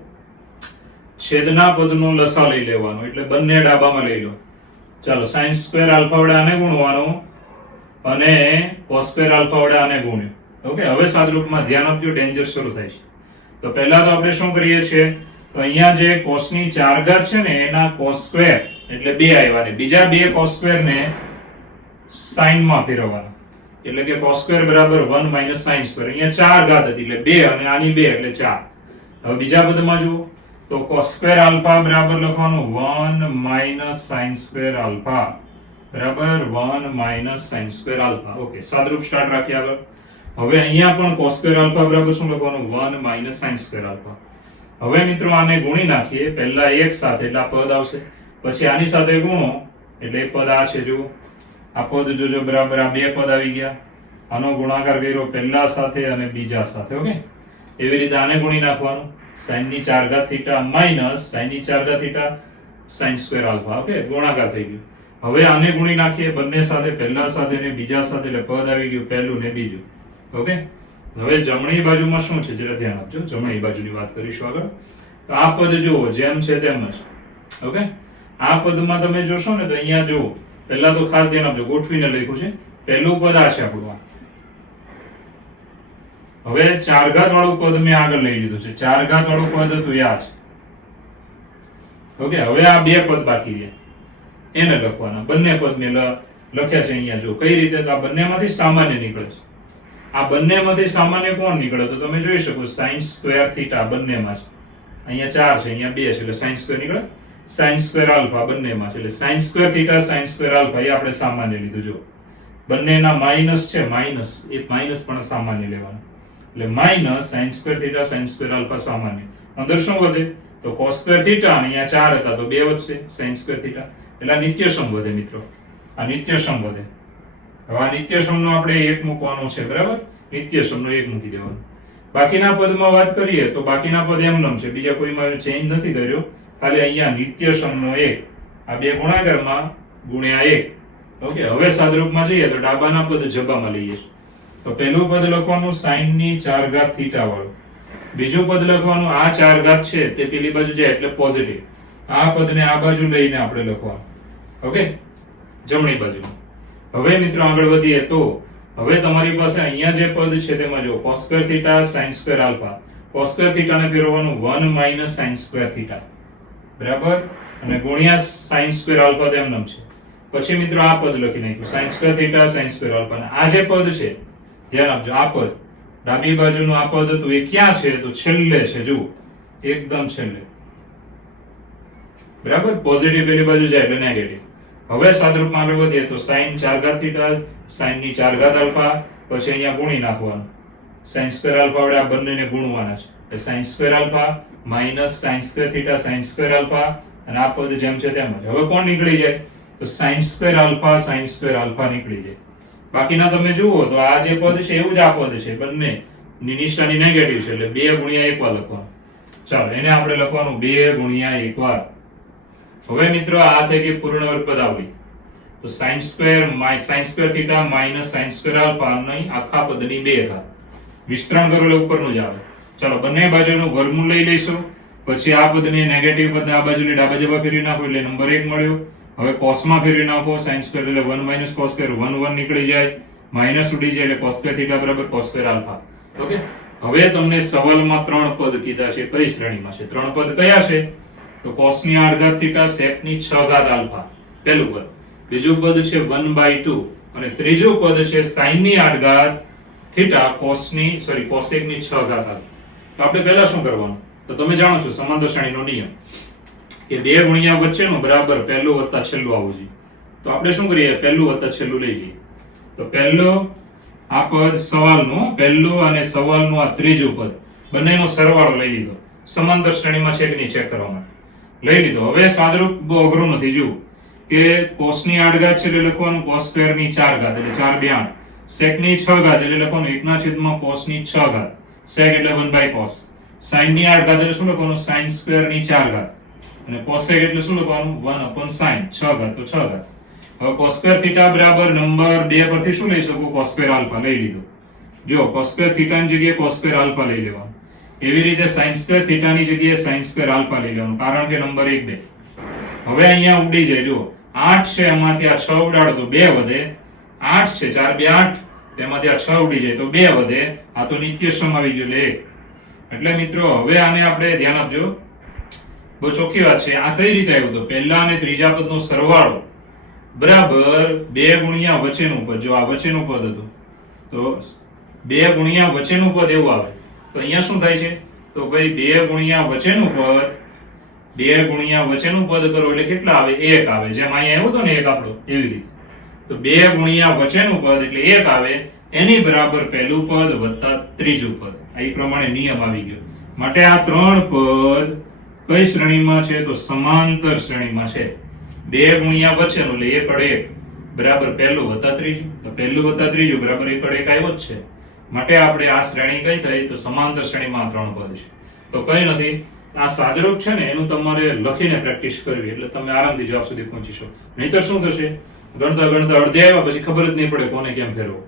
છેદના પદનો લસા લઈ લેવાનો, એટલે બંને ડાબામાં લઈ લો. ચાલો, sin સ્ક્વેર આલ્ફા વડે આને ગુણવાનું અને cos સ્ક્વેર આલ્ફા વડે આને ગુણ્યું. ઓકે, હવે સાદુરૂપમાં ધ્યાન આપજો, ડેન્જર શરૂ થાય છે. તો પહેલા તો આપણે શું કરીએ છીએ, તો અહીંયા જે cos ની 4 ઘાત છે ને એના cos સ્ક્વેર એટલે 2 આવ્યા ને બીજા બે cos સ્ક્વેર ને sin માં ફેરવવાના, એટલે કે cos સ્ક્વેર બરાબર 1 - sin સ્ક્વેર. અહીંયા 4 ઘાત હતી એટલે 2 અને આની 2 એટલે 4. હવે બીજા પદમાં જુઓ તો cos સ્ક્વેર આલ્ફા બરાબર લખવાનું 1 - sin સ્ક્વેર આલ્ફા બરાબર 1 - sin સ્ક્વેર આલ્ફા. ઓકે, સાદુરૂપ સ્ટાર્ટ રાખીએ આગળ. હવે અહીંયા પણ cos સ્ક્વેર આલ્ફા બરાબર શું લખવાનું? 1 - sin સ્ક્વેર આલ્ફા. હવે મિત્રો આને ગુણી નાખીએ, પહેલા એક સાથે એટલે આ પદ આવશે, પછી આની સાથે ગુણો એટલે પદ આ છે. જુઓ, આ પદ જોજો બરાબર આ બે પદ આવી ગયા. આનો ગુણાકાર કર્યો પહેલા સાથે અને બીજા સાથે. ઓકે, એવી રીતે આને ગુણી નાખવાનું, sin ની 4 ઘાત થીટા માઈનસ sin ની 4 ઘાત theta sin square alpha. Okay, ગુણાકાર થઈ ગયું. હવે આને ગુણી નાખીએ બંને સાથે, પહેલા સાથે અને બીજા સાથે, એટલે પદ આવી ગયું પહેલું ને બીજું. ઓકે, હવે જમણી બાજુમાં શું છે જરા ધ્યાન આપજો, જમણી બાજુની વાત કરીશું આગળ. તો આ પદ જુઓ જેમ છે તેમ જ. ઓકે, આ પદમાં તમે જોશો ને તો અહીંયા જુઓ, પહેલા તો ખાસ ધ્યાન આપજો, ગોઠવીને લખ્યું છે. પહેલું પદ આ છે આપણું. હવે 4 ઘાત વાળું પદ મેં આગળ લઈ લીધું છે. 4 ઘાત વાળું પદ હતું આ છે. ઓકે, હવે આ બે પદ બાકી રહ્યા એને લખવાના. બંને પદ મેં લખ્યા છે અહીંયા. જો કઈ રીતે, તો આ બંનેમાંથી સામાન્ય નીકળે છે. આ બંનેમાંથી સામાન્ય કોણ નીકળે? તો તમે જોઈ શકો sin સ્ક્વેર થીટા બંનેમાં છે. અહીંયા 4 છે, અહીંયા 2 છે, એટલે sin સ્ક્વેર નીકળે. sin સ્ક્વેર આલ્ફા બંનેમાં છે, એટલે sin square theta sin square alpha એ આપણે સામાન્ય લીધું. જો બંનેના માઈનસ છે, માઈનસ, એ માઈનસ પણ સામાન્ય લેવાનું, એટલે minus sin square theta sin square alpha સામાન્ય. અંદર શું વધે? તો cos સ્ક્વેર થીટા, અને અહીંયા 4 હતા તો 2 વધશે sin સ્ક્વેર થીટા, એટલે આ નિત્યસમ વધે મિત્રો. આ નિત્યસમ વધે. હવે આ નિત્યસમનો આપણે 1 મૂકવાનો છે. બરાબર, નિત્યસમનો 1 મૂકી દેવાનો. બાકીના પદમાં વાત કરીએ તો બાકીના પદ એમનેમ છે, બીજા કોઈમાં ચેન્જ નથી કર્યો. ખાલી અહીંયા નિત્યસમનો 1 આ બે ગુણાકારમાં ગુણ્યા 1. ઓકે, હવે સાદુરૂપમાં જઈએ તો ડાબાના પદ જબામાં લઈએ. તો પહેલું પદ લખવાનું sin ની 4 ઘાત થીટા વાળું, બીજું પદ લખવાનું આ 4 ઘાત છે તે પેલી બાજુ જાય એટલે પોઝિટિવ. આ પદને આ બાજુ લઈને આપણે લખવાનું. ઓકે, જમણી બાજુ. હવે મિત્રો આગળ વધીએ તો હવે તમારી પાસે અહીંયા જે પદ છે તેમાં જો cos square theta sin square alpha. cos square થીટાને ફેરવવાનું 1 - sin સ્ક્વેર થીટા બરાબર, અને ગુણ્યા sin સ્ક્વેર આલ્ફા તેમનું છે. પછી મિત્રો આ પદ લખી નાખ્યું sin square theta sin square alpha. આ જે પદ છે ધ્યાન આપજો, આ પદ ડાબી બાજુનું આ પદ હતું એ ક્યાં છે? તો છેલ્લે છે. જુઓ, એકદમ છેલ્લે. બરાબર, પોઝિટિવ પેલી બાજુ જાય એટલે નેગેટિવ. હવે સાદરૂપમાં આગળ વધીએ તો sin 4 ઘાત થીટા sin ની 4 ઘાત આલ્ફા પછી અહીંયા ગુણી નાખવાનું sin સ્ક્વેર આલ્ફા વડે આ બંનેને ગુણવાના છે એટલે sin square alpha minus sin square theta sin square alpha અને આ પદ જેમ છે તેમ જ હવે કોણ નીકળી જાય તો sin સ્ક્વેર આલ્ફા નીકળી જાય બાકીના તમે જુઓ તો આ જે પદ છે એવું જ આ પદ છે બંને ની નિશાની નેગેટિવ છે એટલે 2 ગુણ્યા 1 વાર લખવાનું ચાલો એને આપણે લખવાનું 2 ગુણ્યા 1 વાર હવે મિત્રો આ થઈ ગઈ પૂર્ણ વર્ગ પદાવલી તો sin square theta minus sin square alpha નહીં આખા પદની 2 ઘાત વિસ્તરણ કરો એટલે ઉપરનું જ આવે ચાલો બંને બાજુનું વર્ગમૂળ લઈ લઈશું પછી આ પદને નેગેટિવ પદને આ બાજુની ડાબા જબા ફેરવી નાખો એટલે નંબર 1 મળ્યો હવે કોસમાં ફેરવી નાખો sin સ્ક્વેર એટલે 1 - cos સ્ક્વેર 1 નીકળી જાય માઈનસ ઉડી જાય એટલે cos સ્ક્વેર થીટા બરાબર cos સ્ક્વેર આલ્ફા ઓકે હવે તમને સવાલમાં 3 પદ કીધા છે કઈ શ્રેણીમાં છે 3 પદ કયા છે તો cos ની 8 ઘાત થીટા sec ની 6 ઘાત આલ્ફા પહેલું પદ બીજું પદ છે 1/2 અને ત્રીજું પદ છે sin ની 8 ઘાત થીટા cosec ની 6 ઘાત આલ્ફા તો આપણે પહેલા શું કરવાનું તો તમે જાણો છો સમાંતર શ્રેણીનો નિયમ કે બે ગુણ્યા વચ્ચેનો બરાબર પહેલું વત્તા છેલ્લું આવવું જોઈએ તો આપણે શું કરીએ પહેલું વત્તા છેલ્લું લઈ લઈએ તો પહેલું આ પદ સવાલનું પહેલું અને સવાલનું આ ત્રીજું પદ બંનેનો સરવાળો લઈ લીધો સમાંતર શ્રેણીમાં છે કે નહીં ચેક કરવા માટે લઈ લીધો હવે સાદરૂપ બહુ અઘરું નથી જુઓ કે cos ની 8 ઘાત છે એટલે લખવાનું cos સ્ક્વેર ની 4 ઘાત એટલે 4 2 8 sec ની 6 ઘાત એટલે લખવાનું 1/(cos) ની 6 ઘાત sec એટલે 1/cos sin ની 8 ઘાત એટલે શું લખવાનું sin સ્ક્વેર ની 4 ઘાત અને cosec એટલે શું લખવાનું 1/sin 6 ઘાત તો 6 ઘાત હવે cos સ્ક્વેર થીટા બરાબર નંબર 2 પરથી શું લઈ શકું cos સ્ક્વેર આલ્ફા લઈ લીધો જો cos સ્ક્વેર થીટા ની જગ્યાએ cos સ્ક્વેર આલ્ફા લઈ લેવાનું એવી રીતે sin સ્ક્વેર થીટા ની જગ્યાએ sin સ્ક્વેર આલ્ફા લઈ લેવાનું કારણ કે નંબર 1 2 હવે અહીંયા ઉડી જાય જો 8 છે એમાંથી આ 6 ઉડાડો તો 2 વધે 8 છે 4 2 8 તેમાંથી આ 6 ઉડી જાય તો 2 વધે આ તો નિત્યસમ આવી ગયો એટલે મિત્રો હવે આને આપણે ધ્યાન આપજો બહુ ચોખ્ખી વાત છે આ કઈ રીતે આવ્યું તો પહેલા અને ત્રીજા પદનો સરવાળો બરાબર 2 ગુણ્યા વચ્ચેનું પદ જો આ વચ્ચેનું પદ હતું તો 2 ગુણ્યા વચ્ચેનું પદ એવું આવે તો અહીંયા શું થાય છે તો ભાઈ 2 ગુણ્યા વચ્ચેનું પદ કરો એટલે કેટલા આવે 1 આવે જેમ અહીંયા આવ્યું તો ને 1 આપણો એવી રીતે તો 2 ગુણ્યા વચ્ચેનું પદ એટલે 1 આવે એની બરાબર પહેલું પદ વત્તા ત્રીજું પદ આ પ્રમાણે નિયમ આવી ગયો માટે આ 3 પદ કઈ શ્રેણીમાં છે તો સમાંતર શ્રેણીમાં છે 2 ગુણ્યા વચ્ચેનું એટલે 1 1 બરાબર પહેલું વત્તા ત્રીજું તો પહેલું વત્તા ત્રીજું બરાબર 1 1 આવ્યો જ છે માટે આપણે આ શ્રેણી કઈ થઈ તો સમાંતર શ્રેણીમાં 3 પદ છે તો કઈ નથી આ સાદરૂપ છે ને એનું તમારે લખીને પ્રેક્ટિસ કરવી એટલે તમે આરામથી જવાબ સુધી પહોંચીશો નહીતર શું થશે ગણતા ગણતા અડધે આવ્યા પછી ખબર જ નહીં પડે કોને કેમ ફેરવો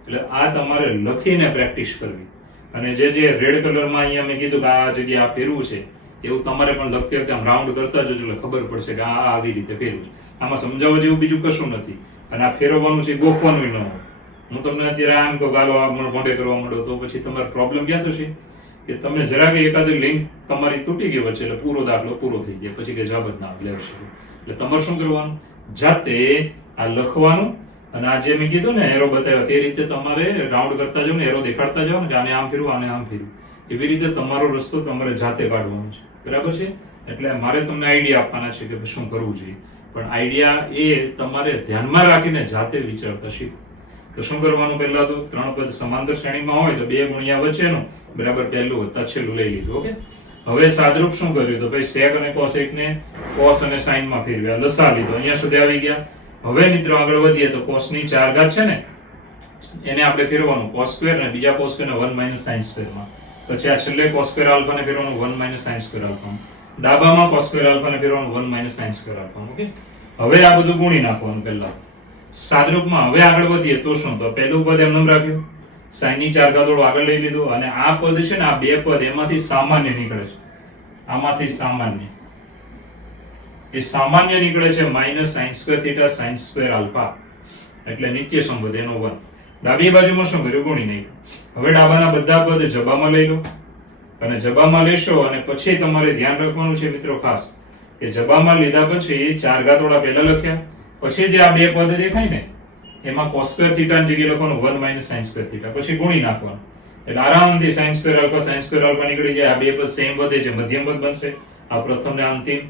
એટલે આ તમારે લખીને પ્રેક્ટિસ કરવી અને જે રેડ કલરમાં અહીંયા મેં કીધું કે આ જગ્યાએ આ ફેરવું છે એવું તમારે પણ લખતી વખતે આમ રાઉન્ડ કરતા જજો એટલે ખબર પડશે કે આ આવી રીતે ફેરવું છે આમાં સમજાવવા જેવું બીજું કશું નથી અને આ ફેરવવાનું છે ગોખવાનું ન હોય હું તમને અત્યારે આમ કહું ગાલો આ મોઢે કરવા માંડો તો પછી તમારો પ્રોબ્લેમ ક્યાં થશે કે તમે જરાક એકાદી લિંક તમારી તૂટી ગઈ વચ્ચે એટલે પૂરો દાખલો પૂરો થઈ ગયો પછી કે જવાબ જ ના લેવશે એટલે તમારે શું કરવાનું જાતે આ લખવાનું અને આ જે મેં કીધું ને એરો બતાવ્યો તે રીતે તમારે રાઉન્ડ કરતા જાવ ને એરો દેખાડતા જાવ ને કે આને આમ ફેરવું આને આમ ફેરવું એવી રીતે તમારો રસ્તો તમારે જાતે કાઢવાનો છે બરાબર છે એટલે મારે તમને આઈડિયા આપવાના છે કે શું કરવું જોઈએ પણ આઈડિયા એ તમારે ધ્યાનમાં રાખીને જાતે વિચારતા શીખો તો શું કરવાનું પહેલા તો 3 પદ સમાંતર શ્રેણીમાં હોય તો 2 ગુણ્યા વચ્ચેનું બરાબર પહેલું વત્તા છેલ્લું લઈ લીધું ઓકે હવે સાદરૂપ શું કર્યું તો ભાઈ sec અને cosec ને cos અને sin માં ફેરવ્યા લસા લીધો અહીંયા સુધી આવી ગયા હવે મિત્રો આગળ વધીએ તો cos ની 4 ઘાત છે ને એને આપણે ફેરવવાનું cos સ્ક્વેર ને બીજા cos સ્ક્વેર ને 1 - sin સ્ક્વેર માં પછી આ છેલ્લે cos સ્ક્વેર આલ્ફા ને ફેરવવાનું 1 - sin સ્ક્વેર આલ્ફા ડાબામાં cos સ્ક્વેર આલ્ફા ને ફેરવવાનું 1 - sin સ્ક્વેર આલ્ફા ઓકે હવે આ બધું ગુણી નાખવાનું પહેલા સાદરૂપમાં હવે આગળ વધીએ તો શું તો પહેલું પદ એમ નામ રાખ્યું sin ની 4 ઘાત થોડું આગળ લઈ લીધું અને આ પદ છે ને આ બે પદ એમાંથી સામાન્ય નીકળે છે આમાંથી સામાન્ય એ સામાન્ય નીકળે છે -sin square theta sin square alpha એટલે નિત્ય સંબંધ એનો 1 ડાબી બાજુમાં શું કર્યું ગુણી નાખ્યું હવે ડાબાના બધા પદ જબામાં લઈ લો અને જબામાં લેશો અને પછી તમારે ધ્યાન રાખવાનું છે મિત્રો ખાસ કે જબામાં લીધા પછી 4 ઘાત થોડા પહેલા લખ્યા પછી જે આ બે પદ દેખાય ને એમાં cos સ્ક્વેર થીટા ની જગ્યાએ લખવાનું 1 - sin સ્ક્વેર થીટા પછી ગુણી નાખવાનું એટલે આરામથી sin સ્ક્વેર આલ્ફા નીકળી જાય આ બે પદ સેમ વધે છે મધ્યમ પદ બનશે આ પ્રથમ ને અંતિમ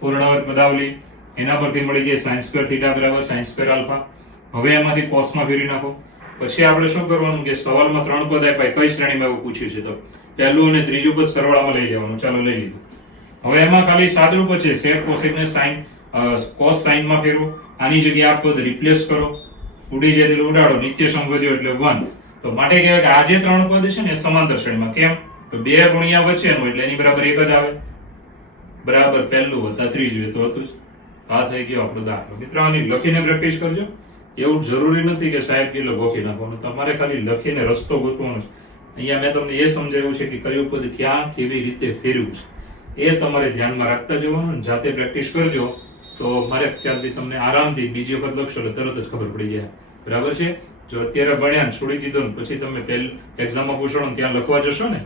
પૂર્ણ વર્ગ પદાવલી એના પરથી મળી જાય sin સ્ક્વેર થીટા બરાબર sin સ્ક્વેર આલ્ફા. હવે એમાંથી cos માં ફેરવી નાખો. પછી આપણે શું કરવાનું કે સવાલમાં 3 પદ આપ્યા, કઈ શ્રેણીમાં એવું પૂછ્યું છે તો પહેલું અને ત્રીજું પદ સરવાળામાં લઈ લેવાનું. ચાલો લઈ લીધું. હવે એમાં ખાલી સાદુરૂપ છે sec cosec ને sin cos sin માં ફેરવો. આની જગ્યાએ આ પદ રિપ્લેસ કરો, ઉડી જાય એટલે ઉડાડો, નિત્ય સંવદ્યો એટલે 1. તો માટે કહેવાય કે આ જે 3 પદ છે ને એ સમાંતર શ્રેણીમાં. કેમ? તો 2 ગુણ્યા વચ્ચેનું એટલે એની બરાબર 1 જ આવે, બરાબર પહેલું વત્તા ત્રીજું એ તો હતું જ. આ થઈ ગયો આપણો દાખલો. મિત્રો આની લખીને પ્રેક્ટિસ કરજો. એવું જરૂરી નથી કે સાહેબ કિલો ગોખી નાખવાનું, તમારે ખાલી લખીને રસ્તો ગોતવાનો છે. અહીંયા મેં તમને એ સમજાવ્યું છે કે કયું પદ ક્યાં કેવી રીતે ફેરવું છે, એ તમારે ધ્યાનમાં રાખતા જવાનું. જાતે પ્રેક્ટિસ કરજો તો મારે ખ્યાલથી તમને આરામથી બીજી વખત લખશો એટલે તરત જ ખબર પડી જાય. બરાબર છે? જો અત્યારે ભણ્યા ને છોડી દીધો ને પછી તમે પહેલી એક્ઝામમાં પૂછો ને ત્યાં લખવા જશો ને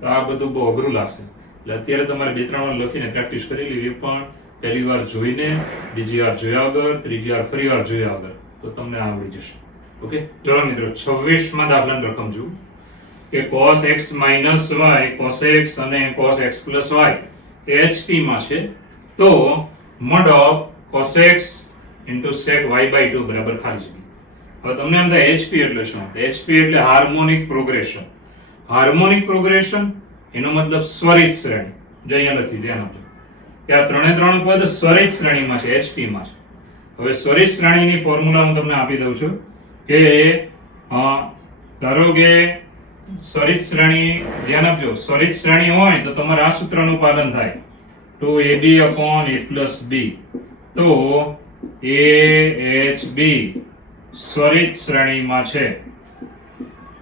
તો આ બધું બહુ અઘરું લાગશે. એટલે અત્યારે તમારે 2-3 વાર લખીને પ્રેક્ટિસ કરી લેવી, પણ પહેલી વાર જોઈને, બીજી વાર જોયા વગર, ત્રીજી વાર ફરી વાર જોયા વગર, તો તમને આવડી જશે. ઓકે, ચલો મિત્રો 26માં દાખલાની રકમ જુઓ કે cos x minus y, cos x અને cos x plus y એ HP માં છે. તો mod of cos x into sec y by 2 બરાબર ખાલી જગ્યા. હવે તમને એમ થાય HP એટલે શું? HP એટલે હાર્મોનિક પ્રોગ્રેશન. હાર્મોનિક પ્રોગ્રેશન એનો મતલબ સ્વરિત શ્રેણી. જો અહીંયા લખી ધ્યાન આપજો કે આ 3 પદ સ્વરિત શ્રેણીમાં છે, HP માં છે. હવે સ્વરિત શ્રેણીની ફોર્મ્યુલા હું તમને આપી દઉં છું કે ધારો કે સ્વરિત શ્રેણી, ધ્યાન આપજો, સ્વરિત શ્રેણી હોય તો તમારે આ સૂત્રનું પાલન થાય 2ab upon a plus b. તો AHB સ્વરિત શ્રેણીમાં છે,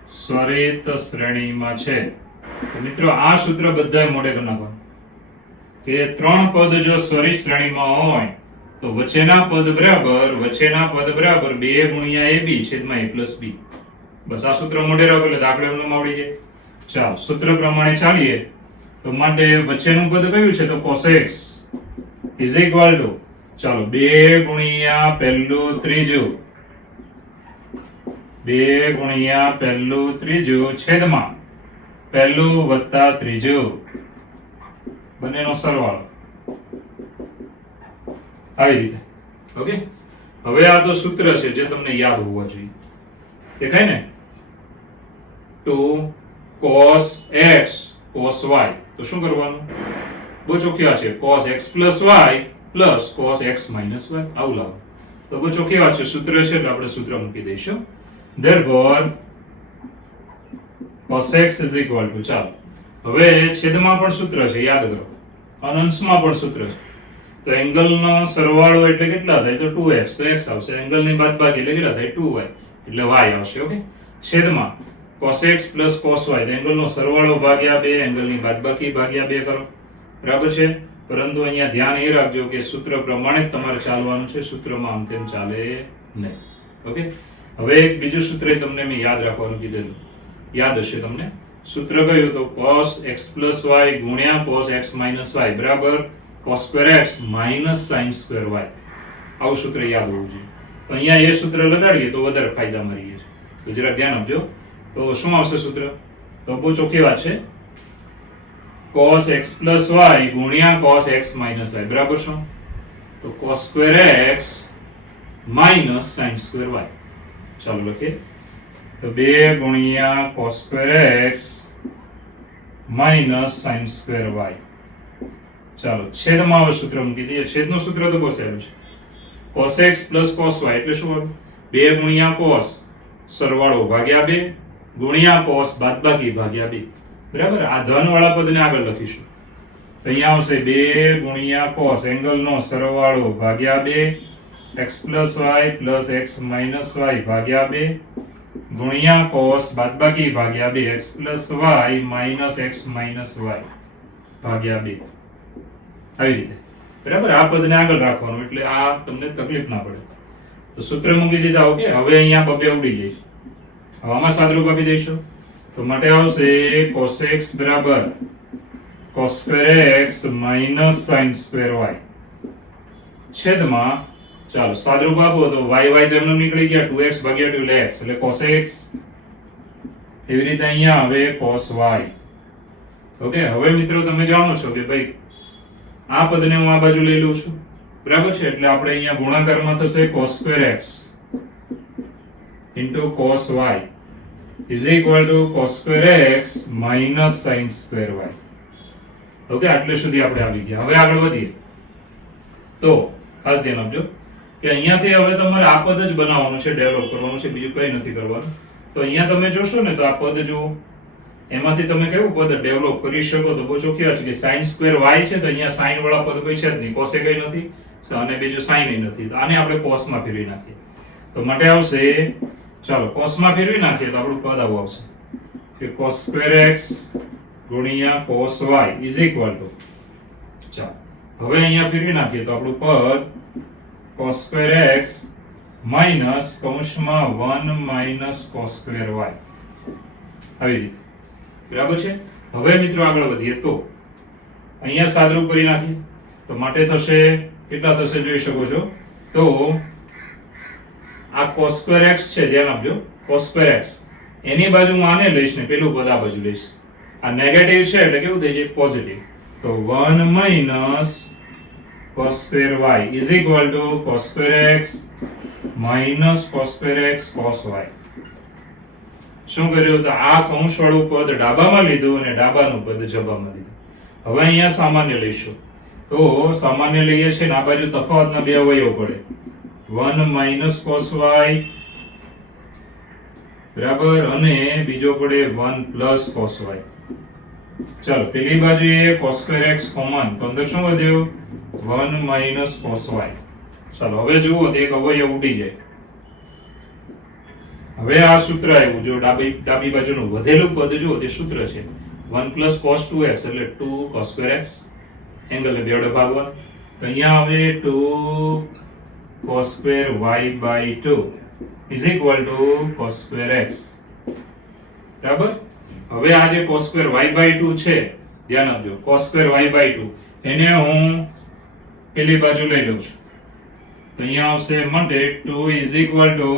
સ્વરિત શ્રેણીમાં છે. તો મિત્રો આ સૂત્ર બધાય મોઢે કરી નાખવાનું કે 3 પદ જો સ્વરિત શ્રેણીમાં હોય તો વચ્ચેના પદ બરાબર 2 ગુણ્યા ab છેદમાં a plus b. બસ આ સૂત્ર મોઢે રાખો એટલે દાખલો એમનો આવડી જાય. ચાલો સૂત્ર પ્રમાણે ચાલીએ તો માટે વચ્ચેનું પદ કયું છે? તો cos x is equal to, ચાલો 2 ગુણ્યા પહેલું ત્રીજું, 2 ગુણ્યા પહેલું ત્રીજું છેદમાં પહેલું વત્તા ત્રીજું, બંનેનો સરવાળો. આવી રીતે. ઓકે, હવે આ તો સૂત્ર છે જે તમને યાદ હોવા જોઈએ. દેખાય ને? 2 cos x cos y. તો શું કરવાનું? બહુ ચોખ્ખી વાત છે, cos x plus y plus cos x minus y. આવું લાવો તો બહુ ચોખ્ખી વાત છે. સૂત્ર છે એટલે આપણે સૂત્ર મૂકી દઈશું. therefore cos x is equal to, ચાલો હવે છેદમાં પણ સૂત્ર છે યાદ કરો, અંશમાં પણ સૂત્ર છે. તો એંગલનો સરવાળો એટલે કેટલા થાય? તો 2x, તો x આવશે. એંગલની બાદબાકી એટલે કેટલા થાય? 2y, એટલે y આવશે. ઓકે, છેદમાં cos x plus cos y, તો એંગલનો સરવાળો ભાગ્યા 2, એંગલની બાદબાકી ભાગ્યા 2 કરો. બરાબર છે? પરંતુ અહીંયા ધ્યાન એ રાખજો કે સૂત્ર પ્રમાણે જ તમારે ચાલવાનું છે, સૂત્રમાં આમ તેમ ચાલે નહીં. ઓકે, હવે એક બીજું સૂત્ર તમને મેં યાદ રાખવાનું કીધેલું, યાદ હશે તમને. સૂત્ર કયું? તો cos x plus y ગુણ્યા cos x minus y બરાબર cos square x minus sin square y. આવું સૂત્ર યાદ હોવું જોઈએ. તો અહીંયા એ સૂત્ર લગાડીએ તો વધારે ફાયદામાં રહીએ છે. તો જરા ધ્યાન આપજો. તો શું આવશે સૂત્ર? તો બહુ ચોખ્ખી વાત છે, cos x plus y ગુણ્યા cos x minus y બરાબર શું? તો cos square x minus sin square y. ચાલો લખીએ તો 2 ગુણ્યા cos square x minus sin square y. ચાલો છેદમાં હવે સૂત્ર મૂકી દઈએ. છેદનું સૂત્ર તો બહુ સહેલું છે, cos x plus cos y એટલે શું આવે? 2 ગુણ્યા cos સરવાળો ભાગ્યા 2 ગુણ્યા cos બાદબાકી ભાગ્યા 2. બરાબર? આ ધન વાળા પદને આગળ લખીશું. અહીંયા આવશે 2 ગુણ્યા cos એંગલનો સરવાળો ભાગ્યા 2 x plus y plus x minus y ભાગ્યા 2 ગુણ્યા cos બાદબાકી ભાગ્યા 2 x plus y minus x minus y ભાગ્યા 2. આવી રીતે. બરાબર? આ પદને આગળ રાખવાનું એટલે આ તમને તકલીફ ના પડે. તો સૂત્ર મૂકી દીધા. ઓકે, હવે અહીંયા બબે ઉડી જાય. હવે આમાં સાદરૂપ આપી દઈશું. તો માટે આવશે cos x બરાબર cos square x minus sin square y છેદમાં, ચાલો સાદરૂપ આપો તો y તો એમનું નીકળી ગયા, 2x ભાગ્યા 2 એટલે x એટલે cos x. એવી રીતે અહીંયા હવે cos y. ઓકે, હવે મિત્રો તમે જાણો છો કે ભાઈ આ પદને હું આ બાજુ લઈ લઉં છું, બરાબર છે, એટલે આપણે અહીંયા ગુણાકારમાં થશે cos square x into cos y is equal to cos square x minus sin square y. Okay, આટલે સુધી આપણે આવી ગયા. હવે આગળ વધીએ તો ખાસ ધ્યાન આપજો કે અહીંયાથી હવે તમારે આ પદ જ બનાવવાનું છે, ડેવલપ કરવાનું છે, બીજું કંઈ નથી કરવાનું. તો અહીંયા તમે જોશો ને તો આ પદ જુઓ, એમાંથી તમે કયું પદ ડેવલપ કરી શકો તો બહુ ચોખ્ખી વાત છે કે sin square y છે, તો અહીંયા sin વાળા પદ કોઈ છે જ નહીં, cos એ કંઈ નથી અને બીજું sin એ નથી. તો આને આપણે cos માં ફેરવી નાખીએ તો માટે આવશે, ચાલો cos માં ફેરવી નાખીએ તો આપણું પદ આવું આવશે કે cos square x ગુણ્યા cos y is equal to, ચાલો હવે અહીંયા ફેરવી નાખીએ તો આપણું પદ cos square x માઈનસ કૌંસમાં 1 માઈનસ cos square y આવી રીતે. બરાબર છે. હવે મિત્રો આગળ વધીએ તો અહીંયા સાદરૂપ કરી નાખીએ તો માટે થશે કેટલા થશે જોઈ શકો છો. તો આ cos square x છે, ધ્યાન આપજો, cos square x એની બાજુ હું આને લઈશ ને પેલું પદ આ બાજુ લઈશ. આ નેગેટિવ છે એટલે કેવું થઈ જાય, પોઝિટિવ. તો 1 minus cos square y is equal to cos square x minus cos square x cos y. શું કર્યું તો આ કૌંસ વાળું પદ ડાબામાં લીધું અને ડાબાનું પદ જબામાં લીધું. હવે અહીંયા સામાન્ય લઈશું તો સામાન્ય લઈએ છીએ ને આ બાજુ તફાવતના બે અવયવ પડે, 1 minus cos y બરાબર અને બીજો પડે 1 plus cos y. ચાલો પેલી બાજુએ cos square x કોમન તો અંદર શું વધ્યું 1 minus cos y. ચાલો હવે જુઓ તો એક અવયવ ઉડી જાય. હવે આ સૂત્ર આવ્યું, જો ડાબી બાજુનું વધેલું પદ જુઓ તે સૂત્ર છે 1 plus cos 2x એટલે 2 cos square x, એંગલને બે વડે ભાગવા તો અહીંયા આવે 2 cos square y by 2 is equal to cos square x. બરાબર. હવે આ જે cos square y by 2 છે, ધ્યાન આપજો, cos square y by 2 એને હું પેલી બાજુ લઈ લઉં છું તો અહીંયા આવશે માટે 2 is equal to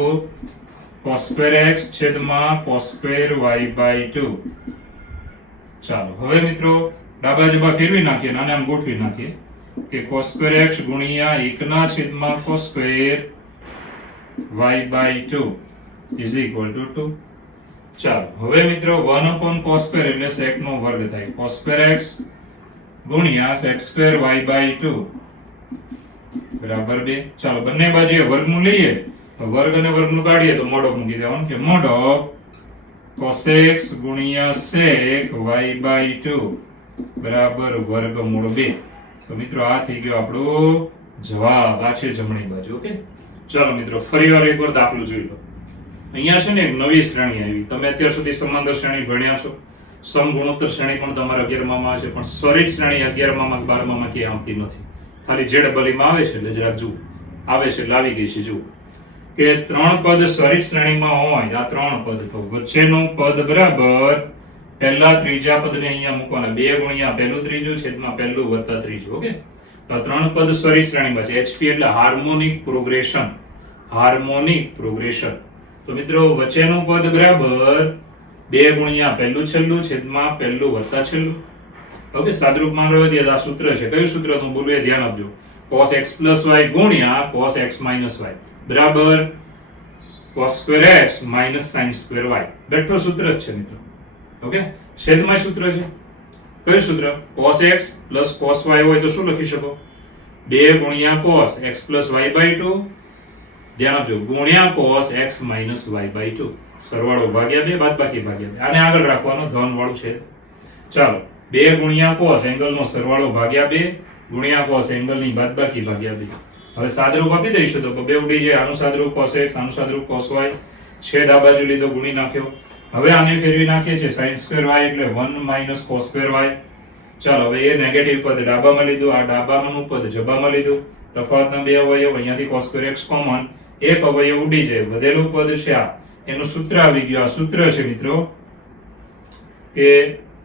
cos square x છેદમાં cos square y by 2. ચાલો હવે મિત્રો ડાબા જબા ફેરવી નાખીએ અને આમ ગોઠવી નાખીએ કે cos square x ગુણ્યા 1 ના છેદમાં cos square y by 2 is equal to 2. ચાલો હવે મિત્રો 1 upon cos square એટલે sec નો વર્ગ થાય, cos square x ગુણ્યા sec square y by 2 બરાબર 2. ચાલો બંને બાજુએ વર્ગમૂળ લઈએ તો વર્ગ અને વર્ગમૂળ કાઢીએ તો મોડો મૂકી દેવાનું કે મોડો cos x ગુણ્યા sec y by 2 બરાબર વર્ગમૂળ 2. તો મિત્રો આ થઈ ગયો આપણો જવાબ, આ છે જમણી બાજુ. ઓકે, ચાલો મિત્રો ફરીવાર એકવાર દાખલો જોઈ લો. અહીંયા છે ને એક નવી શ્રેણી આવી. તમે અત્યાર સુધી સમાંતર શ્રેણી ભણ્યા છો, સમગુણોત્તર શ્રેણી પણ તમારા 11મા માં છે, પણ સરિત શ્રેણી 11મા માં 12મા માં ક્યાંય આવતી નથી. ખાલી ZEE માં આવે છે એટલે જરાક જુઓ, આવે છે એટલે આવી ગઈ છે. જુઓ કે ત્રણ પદ સરિત શ્રેણીમાં હોય, આ ત્રણ પદ તો વચ્ચેનું પદ બરાબર પહેલા ત્રીજા પદને અહીંયા મૂકવાના, 2 ગુણ્યા પહેલું ત્રીજું છેદમાં પહેલું વત્તા ત્રીજું. ઓકે, તો આ ત્રણ પદ સરિત શ્રેણીમાં છે. HP એટલે હાર્મોનિક પ્રોગ્રેશન, હાર્મોનિક પ્રોગ્રેશન. તો મિત્રો વચ્ચેનું પદ બરાબર 2 ગુણ્યા પહેલું છેલ્લું છેદમાં પહેલું વત્તા છેલ્લું. ઓકે, સાદરૂપમાં આગળ વધીએ તો આ સૂત્ર છે. કયું સૂત્ર તો બોલું એ ધ્યાન આપજો, cos x plus y ગુણ્યા cos x minus y બરાબર cos square x minus sin square y. બેઠો સૂત્ર જ છે મિત્રો. ઓકે, છેદમાં સૂત્ર છે. કયું સૂત્ર? cos x plus cos y હોય તો શું લખી શકો? 2 ગુણ્યા cos x plus y by 2 ધ્યાન આપજો ગુણ્યા cos x minus y by 2 સરવાળો ભાગ્યા 2 બાદબાકી ભાગ્યા 2. આને આગળ રાખવાનો, ધન વાળું છે. ચાલો 2 ગુણ્યા cos એંગલનો સરવાળો ભાગ્યા 2 ગુણ્યા cos એંગલની બાદબાકી ભાગ્યા 2. હવે સાદરૂપ આપી દઈશું તો બે ઉડી જાય. આનું સાદરૂપ cos x, આનું સાદરૂપ cos y, છેદ આ બાજુ લીધો, ગુણી નાખ્યો. હવે આને ફેરવી નાખીએ છીએ sin square y એટલે 1 minus cos square y. ચાલો હવે એ નેગેટિવ પદ ડાબામાં લીધું, આ ડાબામાંનું પદ જબામાં લીધું, તફાવતના બે અવયવ, અહીંયાથી cos square x કોમન, એક અવયવ ઉડી જાય, વધેલું પદ છે આ, એનું સૂત્ર આવી ગયું. આ સૂત્ર છે મિત્રો કે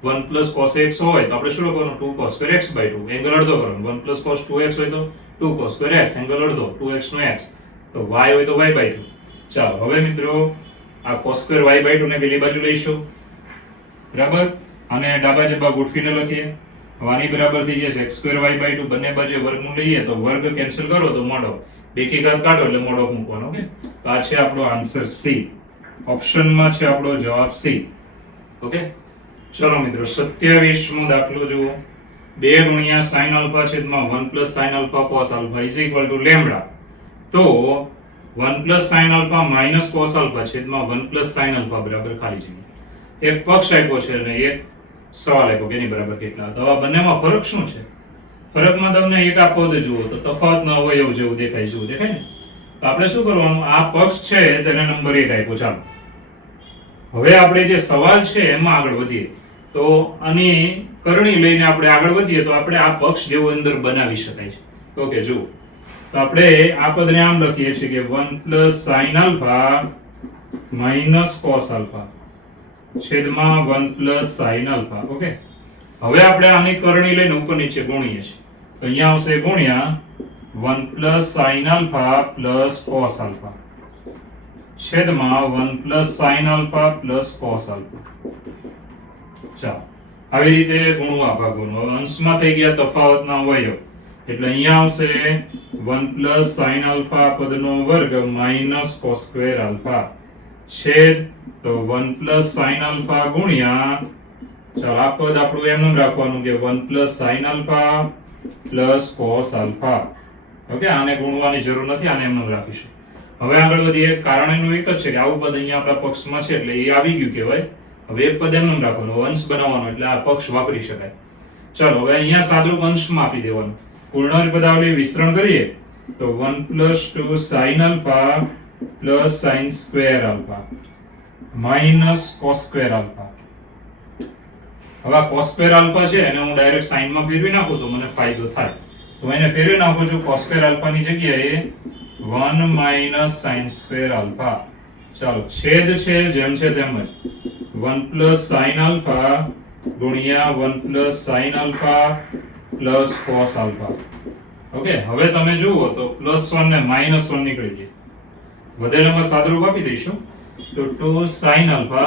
1 plus cos x હોય તો આપણે શું લખવાનું 2 cos square x by 2 angle અડધો કરવાનો. 1 plus cos 2x હોય તો 2 cos square x એંગલ અડધો, 2x નો x, તો y હોય તો y by 2. ચાલો હવે મિત્રો આ cos square y by 2 ને પેલી બાજુ લઈશું બરાબર, અને ડાબા જબા ગોઠવીને લખીએ હવે આની બરાબર થઈ જશે x2y/2 બંને બાજુ વર્ગમૂળ લઈએ તો વર્ગ કેન્સલ કરો તો મોડ ઓફ, બે કી ઘાત કાઢો એટલે મોડ ઓફ મૂકવાનો. ઓકે, તો આ છે આપણો આન્સર સી. ઓપ્શનમાં છે આપણો જવાબ સી. ઓકે, ચલો મિત્રો 27મો દાખલો જુઓ. 2 ગુણ્યા sin alpha છેદમાં 1 plus sin alpha cos alpha is equal to lambda. તો 1 plus sin alpha minus cos alpha છેદમાં 1 plus sin alpha બરાબર ખાલી જગ્યા. એક પક્ષ આપ્યો છે અને એક સવાલ આપ્યો કે એની બરાબર કેટલા. તો આ બંનેમાં ફરક શું છે? ફરકમાં તમને એક આ પદ જુઓ તો તફાવત ન હોય એવું જેવું દેખાય છે, દેખાય ને? તો આપણે શું કરવાનું, આ પક્ષ છે તેને નંબર 1 આપ્યો. ચાલો હવે આપણે જે સવાલ છે એમાં આગળ વધીએ. તો આની કરણી લઈને આપણે આગળ વધીએ તો આપણે આ પક્ષ જેવો અંદર બનાવી શકાય છે. ઓકે, જુઓ તો આપણે આ પદને આમ લખીએ છીએ કે 1 plus sin alpha minus cos alpha છેદમાં 1 plus sin alpha. ઓકે, હવે આપણે આની કરણી લઈને ઉપર નીચે ગુણીએ છીએ. તો અહીંયા આવશે ગુણ્યા 1 plus sin alpha plus cos alpha છેદમાં 1 plus sin alpha plus cos alpha. ચાલો આવી રીતે ગુણવા ભાગોનો અંશમાં થઈ ગયા તફાવતના અવયવ એટલે અહીંયા આવશે 1 plus sin alpha પદનો વર્ગ minus cos square alpha છેદ તો 1 plus sin alpha ગુણ્યા, ચાલો આ પદ આપણું એમનું રાખવાનું કે 1 plus sin alpha plus cos alpha. Okay, આને ગુણવાની જરૂર નથી, આને એમનું રાખીશું. હવે આગળ વધીએ. કારણ એનું એક જ છે કે આવું પદ અહીંયા આપણા પક્ષમાં છે એટલે એ આવી ગયું કહેવાય. હવે એક પદ એમનું રાખવાનું, અંશ બનાવવાનો એટલે આ પક્ષ વાપરી શકાય. ચલો હવે અહીંયા સાદરૂપ અંશમાં આપી દેવાનું. પૂર્ણ પદાવલી વિસ્તરણ કરીએ તો 1 plus 2 sin alpha plus sin square alpha minus cos square alpha. હવે cos square alpha છે એને હું ડાયરેક્ટ sin માં ફેરવી નાખું તો મને ફાયદો થાય. તો એને ફેરવી નાખું છું cos square alpha ની જગ્યાએ 1 minus sin square alpha. ચાલો છેદ છે જેમ છે તેમ જ 1 plus sin alpha ગુણ્યા 1 plus sin alpha plus cos alpha. Okay, હવે તમે જુઓ તો +1 ને -1 નીકળી ગઈ. વધેલામાં સાદરૂપ આપી દઈશું તો 2 sin alpha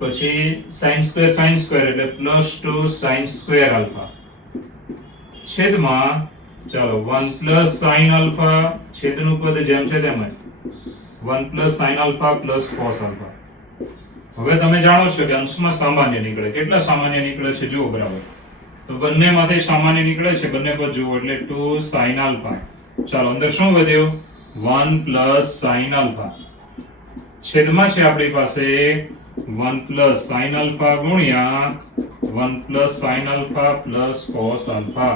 પછી sin square એટલે +2 sin square alpha છેદમાં, ચાલો 1 plus sin alpha છેદનું પદ જેમ છે તેમ જ 1 plus sin alpha plus cos alpha. હવે તમે જાણો છો કે અંશમાં સામાન્ય નીકળે. કેટલા સામાન્ય નીકળે છે જુઓ બરાબર. તો બંનેમાંથી સામાન્ય નીકળે છે, બંને પદ જુઓ એટલે 2 sin alpha. ચાલો અંદર શું વધ્યો 1 plus sin alpha છેદમાં છે આપણી પાસે 1 plus sin alpha ગુણ્યા 1 plus sin alpha plus cos alpha.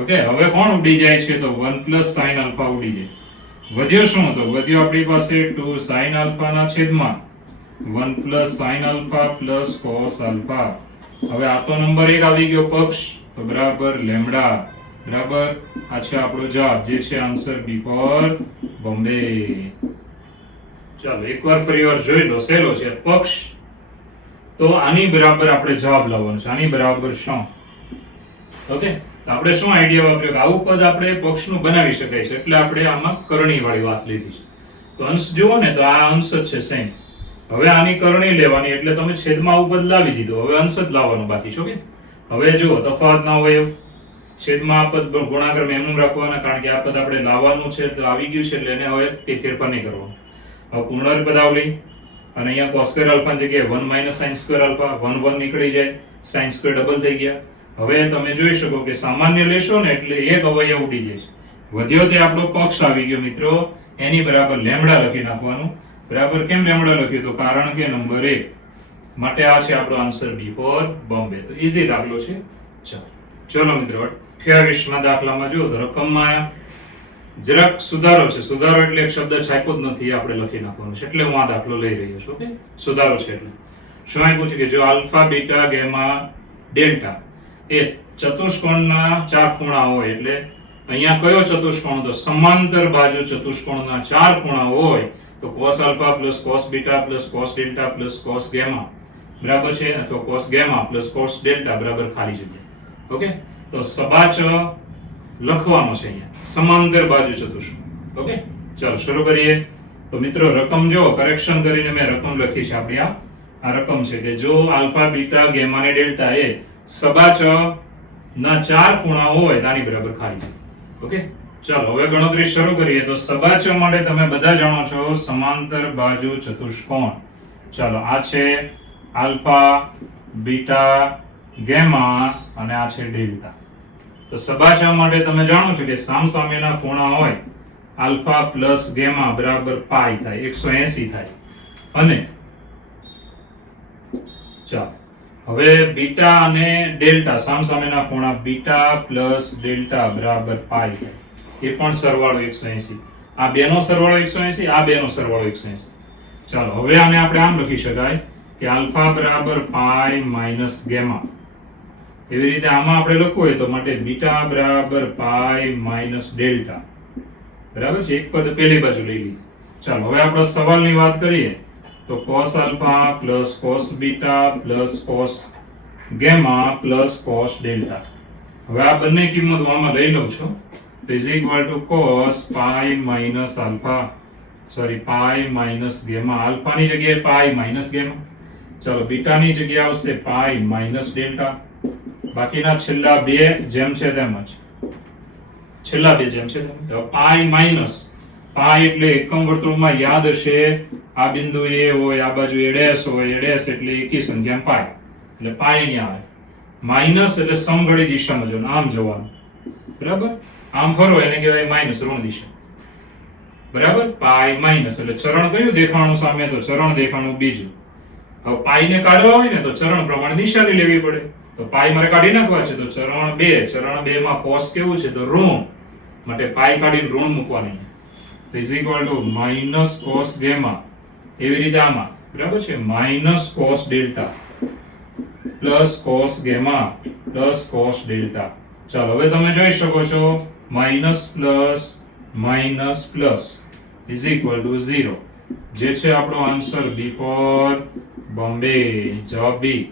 Okay, હવે કોણ ઉડી જાય છે તો 1 plus sin alpha ઉડી જાય. વધ્યો શું તો વધ્યો આપણી પાસે 2 sin alpha ના છેદમાં 1 plus sin alpha plus cos alpha. હવે આ તો નંબર 1 આવી ગયો પક્ષ તો બરાબર લેમ્ડા. બરાબર, આ છે આપણો જવાબ જે છે આન્સર બી ફોર બોમ્બે. ચાલો એકવાર ફરીવાર જોઈ લો, સહેલો છે પક્ષ. તો આની બરાબર આપણે જવાબ લાવવાનો છે. આની બરાબર શું? ઓકે, તો આપણે શું આઈડિયા વાપર્યો કે આવું પદ આપણે પક્ષનું બનાવી શકાય છે એટલે આપણે આમાં કરણી વાળી વાત લીધી છે. તો અંશ જુઓ ને તો આ અંશ જ છે સેમ. હવે આની કરણી લેવાની એટલે તમે છેદમાં આવું પદ લાવી દીધું, હવે અંશ જ લાવવાનો બાકી છે. ઓકે, હવે જુઓ તફાવત ના હોય છેદમાં આ પદ ગુણાકાર એમનું રાખવાના કારણ કે આ પદ આપણે લાવવાનું છે તો આવી ગયું છે એટલે એને હવે કે ફેરફાર નહીં કરવાનો. હવે પૂર્ણ પદાવલી અને અહીંયા cos square alpha ની જગ્યાએ 1 minus sin square alpha 1 1 નીકળી જાય, sin square ડબલ થઈ ગયા. હવે તમે જોઈ શકો કે સામાન્ય લેશો ને એટલે એક અવયવ ઉડી જાય છે. વધ્યો તે આપણો પક્ષ આવી ગયો મિત્રો, એની બરાબર લેમ્ડા લખી નાખવાનું. બરાબર, કેમ લેમ્ડા લખ્યું તો કારણ કે નંબર 1 માટે આ છે આપણો આન્સર બી ફોર બોમ્બે. તો ઈઝી દાખલો છે. ચલો મિત્રો 28મા દાખલામાં જો તો રકમમાં આયા જરાક સુધારો છે. સુધારો એટલે એક શબ્દ છાપ્યો જ નથી, આપણે લખી નાખવાનો છે એટલે હું આ દાખલો લઈ રહ્યો છું. ઓકે, સુધારો છે એટલે શું આપ્યું છે કે જો આલ્ફા બીટા ગેમા ડેલ્ટા એ ચતુષ્કોણના 4 ખૂણા હોય એટલે અહીંયા કયો ચતુષ્કોણ તો સમાંતર બાજુ ચતુષ્કોણના 4 ખૂણા હોય તો cos alpha plus cos beta plus cos delta plus cos gamma બરાબર છે, અથવા cos gamma plus cos delta બરાબર ખાલી જગ્યા. ઓકે, તો સબાચ લખવાનો છે અહીંયા સમાંતર બાજુ ચતુષ્કોણ. ઓકે, ચાલો શરૂ કરીએ. તો મિત્રો રકમ જો કરેક્શન કરીને મેં રકમ લખી છે આપણી આ રકમ છે કે જો આલ્ફા બીટા ગેમા અને ડેલ્ટા એ સબાચ ના 4 ખૂણા હોય તાની બરાબર ખાલી છે. ઓકે, ચાલો હવે ગણતરી શરૂ કરીએ. તો સબાચ માટે તમે બધા જાણો છો સમાંતર બાજુ ચતુષ્કોણ. ચાલો આ છે આલ્ફા, બીટા, ગેમા અને આ છે ડેલ્ટા. તો સબાચા માટે તમે જાણો છો કે સામસામેના ખૂણા હોય આલ્ફા પ્લસ ગેમા બરાબર પાઈ થાય, 180 થાય. અને ચાલો હવે બીટા અને ડેલ્ટા સામસામેના ખૂણા બીટા પ્લસ ડેલ્ટા બરાબર પાઈ થાય, એ પણ સરવાળો 180. આ બેનો સરવાળો 180, આ બેનો સરવાળો 180. ચાલો હવે આને આપણે આમ લખી શકાય કે આલ્ફા બરાબર પાઈ માઈનસ ગેમા. એવી રીતે આમાં આપણે લખવું હોય તો માટે બીટા બરાબર પાઈ માઈનસ ડેલ્ટા. બરાબર છે, એક પદ પેલી બાજુ લઈ લીધી. ચાલો હવે આપણે સવાલની વાત કરીએ તો cos alpha plus cos beta plus cos gamma plus cos delta. હવે આ બંને કિંમતો આમાં લઈ લઉં છું તો is equal to cos pi minus alpha pi minus gamma. આલ્ફાની જગ્યાએ પાઈ માઈનસ ગેમા. ચાલો બીટાની જગ્યાએ આવશે પાઈ માઈનસ ડેલ્ટા. બાકીના છેલ્લા બે જેમ છે તેમ જ. છેલ્લા બે જેમ છે તેમ. તો પાઈ માઈનસ પાઈ એટલે એકમ વર્તુળમાં યાદ હશે આ બિંદુ એ હોય, આ બાજુ a ડેશ હોય, a ડેશ એટલે એકી સંખ્યા પાઈ, એટલે પાઈ અહીંયા આવે. માઈનસ એટલે સમઘડી દિશામાં જવાનું, આમ જવાનું. બરાબર, આમ ફરો એને કહેવાય માઈનસ, ઋણ દિશા. બરાબર, પાઈ માઈનસ એટલે ચરણ કયું દેખાણું સામે? તો ચરણ દેખાણું બીજું. હવે પાઈ ને કાઢવા હોય ને તો ચરણ પ્રમાણે દિશા લેવી પડે. તો પાઈ મારે કાઢી નાખવા છે તો ચરણ 2, ચરણ 2 માં cos કેવું છે? તો ઋણ, માટે પાઈ કાઢીને ઋણ મૂકવાની. તો is equal two minus cos gamma. એવી રીતે આમાં બરાબર છે minus cos delta plus cos gamma plus cos delta. ચાલો હવે તમે જોઈ શકો છો minus plus is equal two 0, જે છે આપણો આન્સર બી ફોર બોમ્બે, જવાબ બી.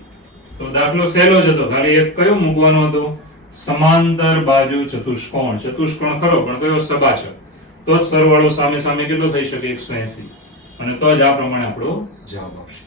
તો દાખલો સહેલો જ હતો, ખાલી એક કયો મૂકવાનો હતો? સમાંતર બાજુ ચતુષ્કોણ. ચતુષ્કોણ ખરો પણ કયો? સબાચક. તો જ સરવાળો સામે સામે કેટલો થઈ શકે? 180. અને તો જ આ પ્રમાણે આપણો જવાબ આવશે.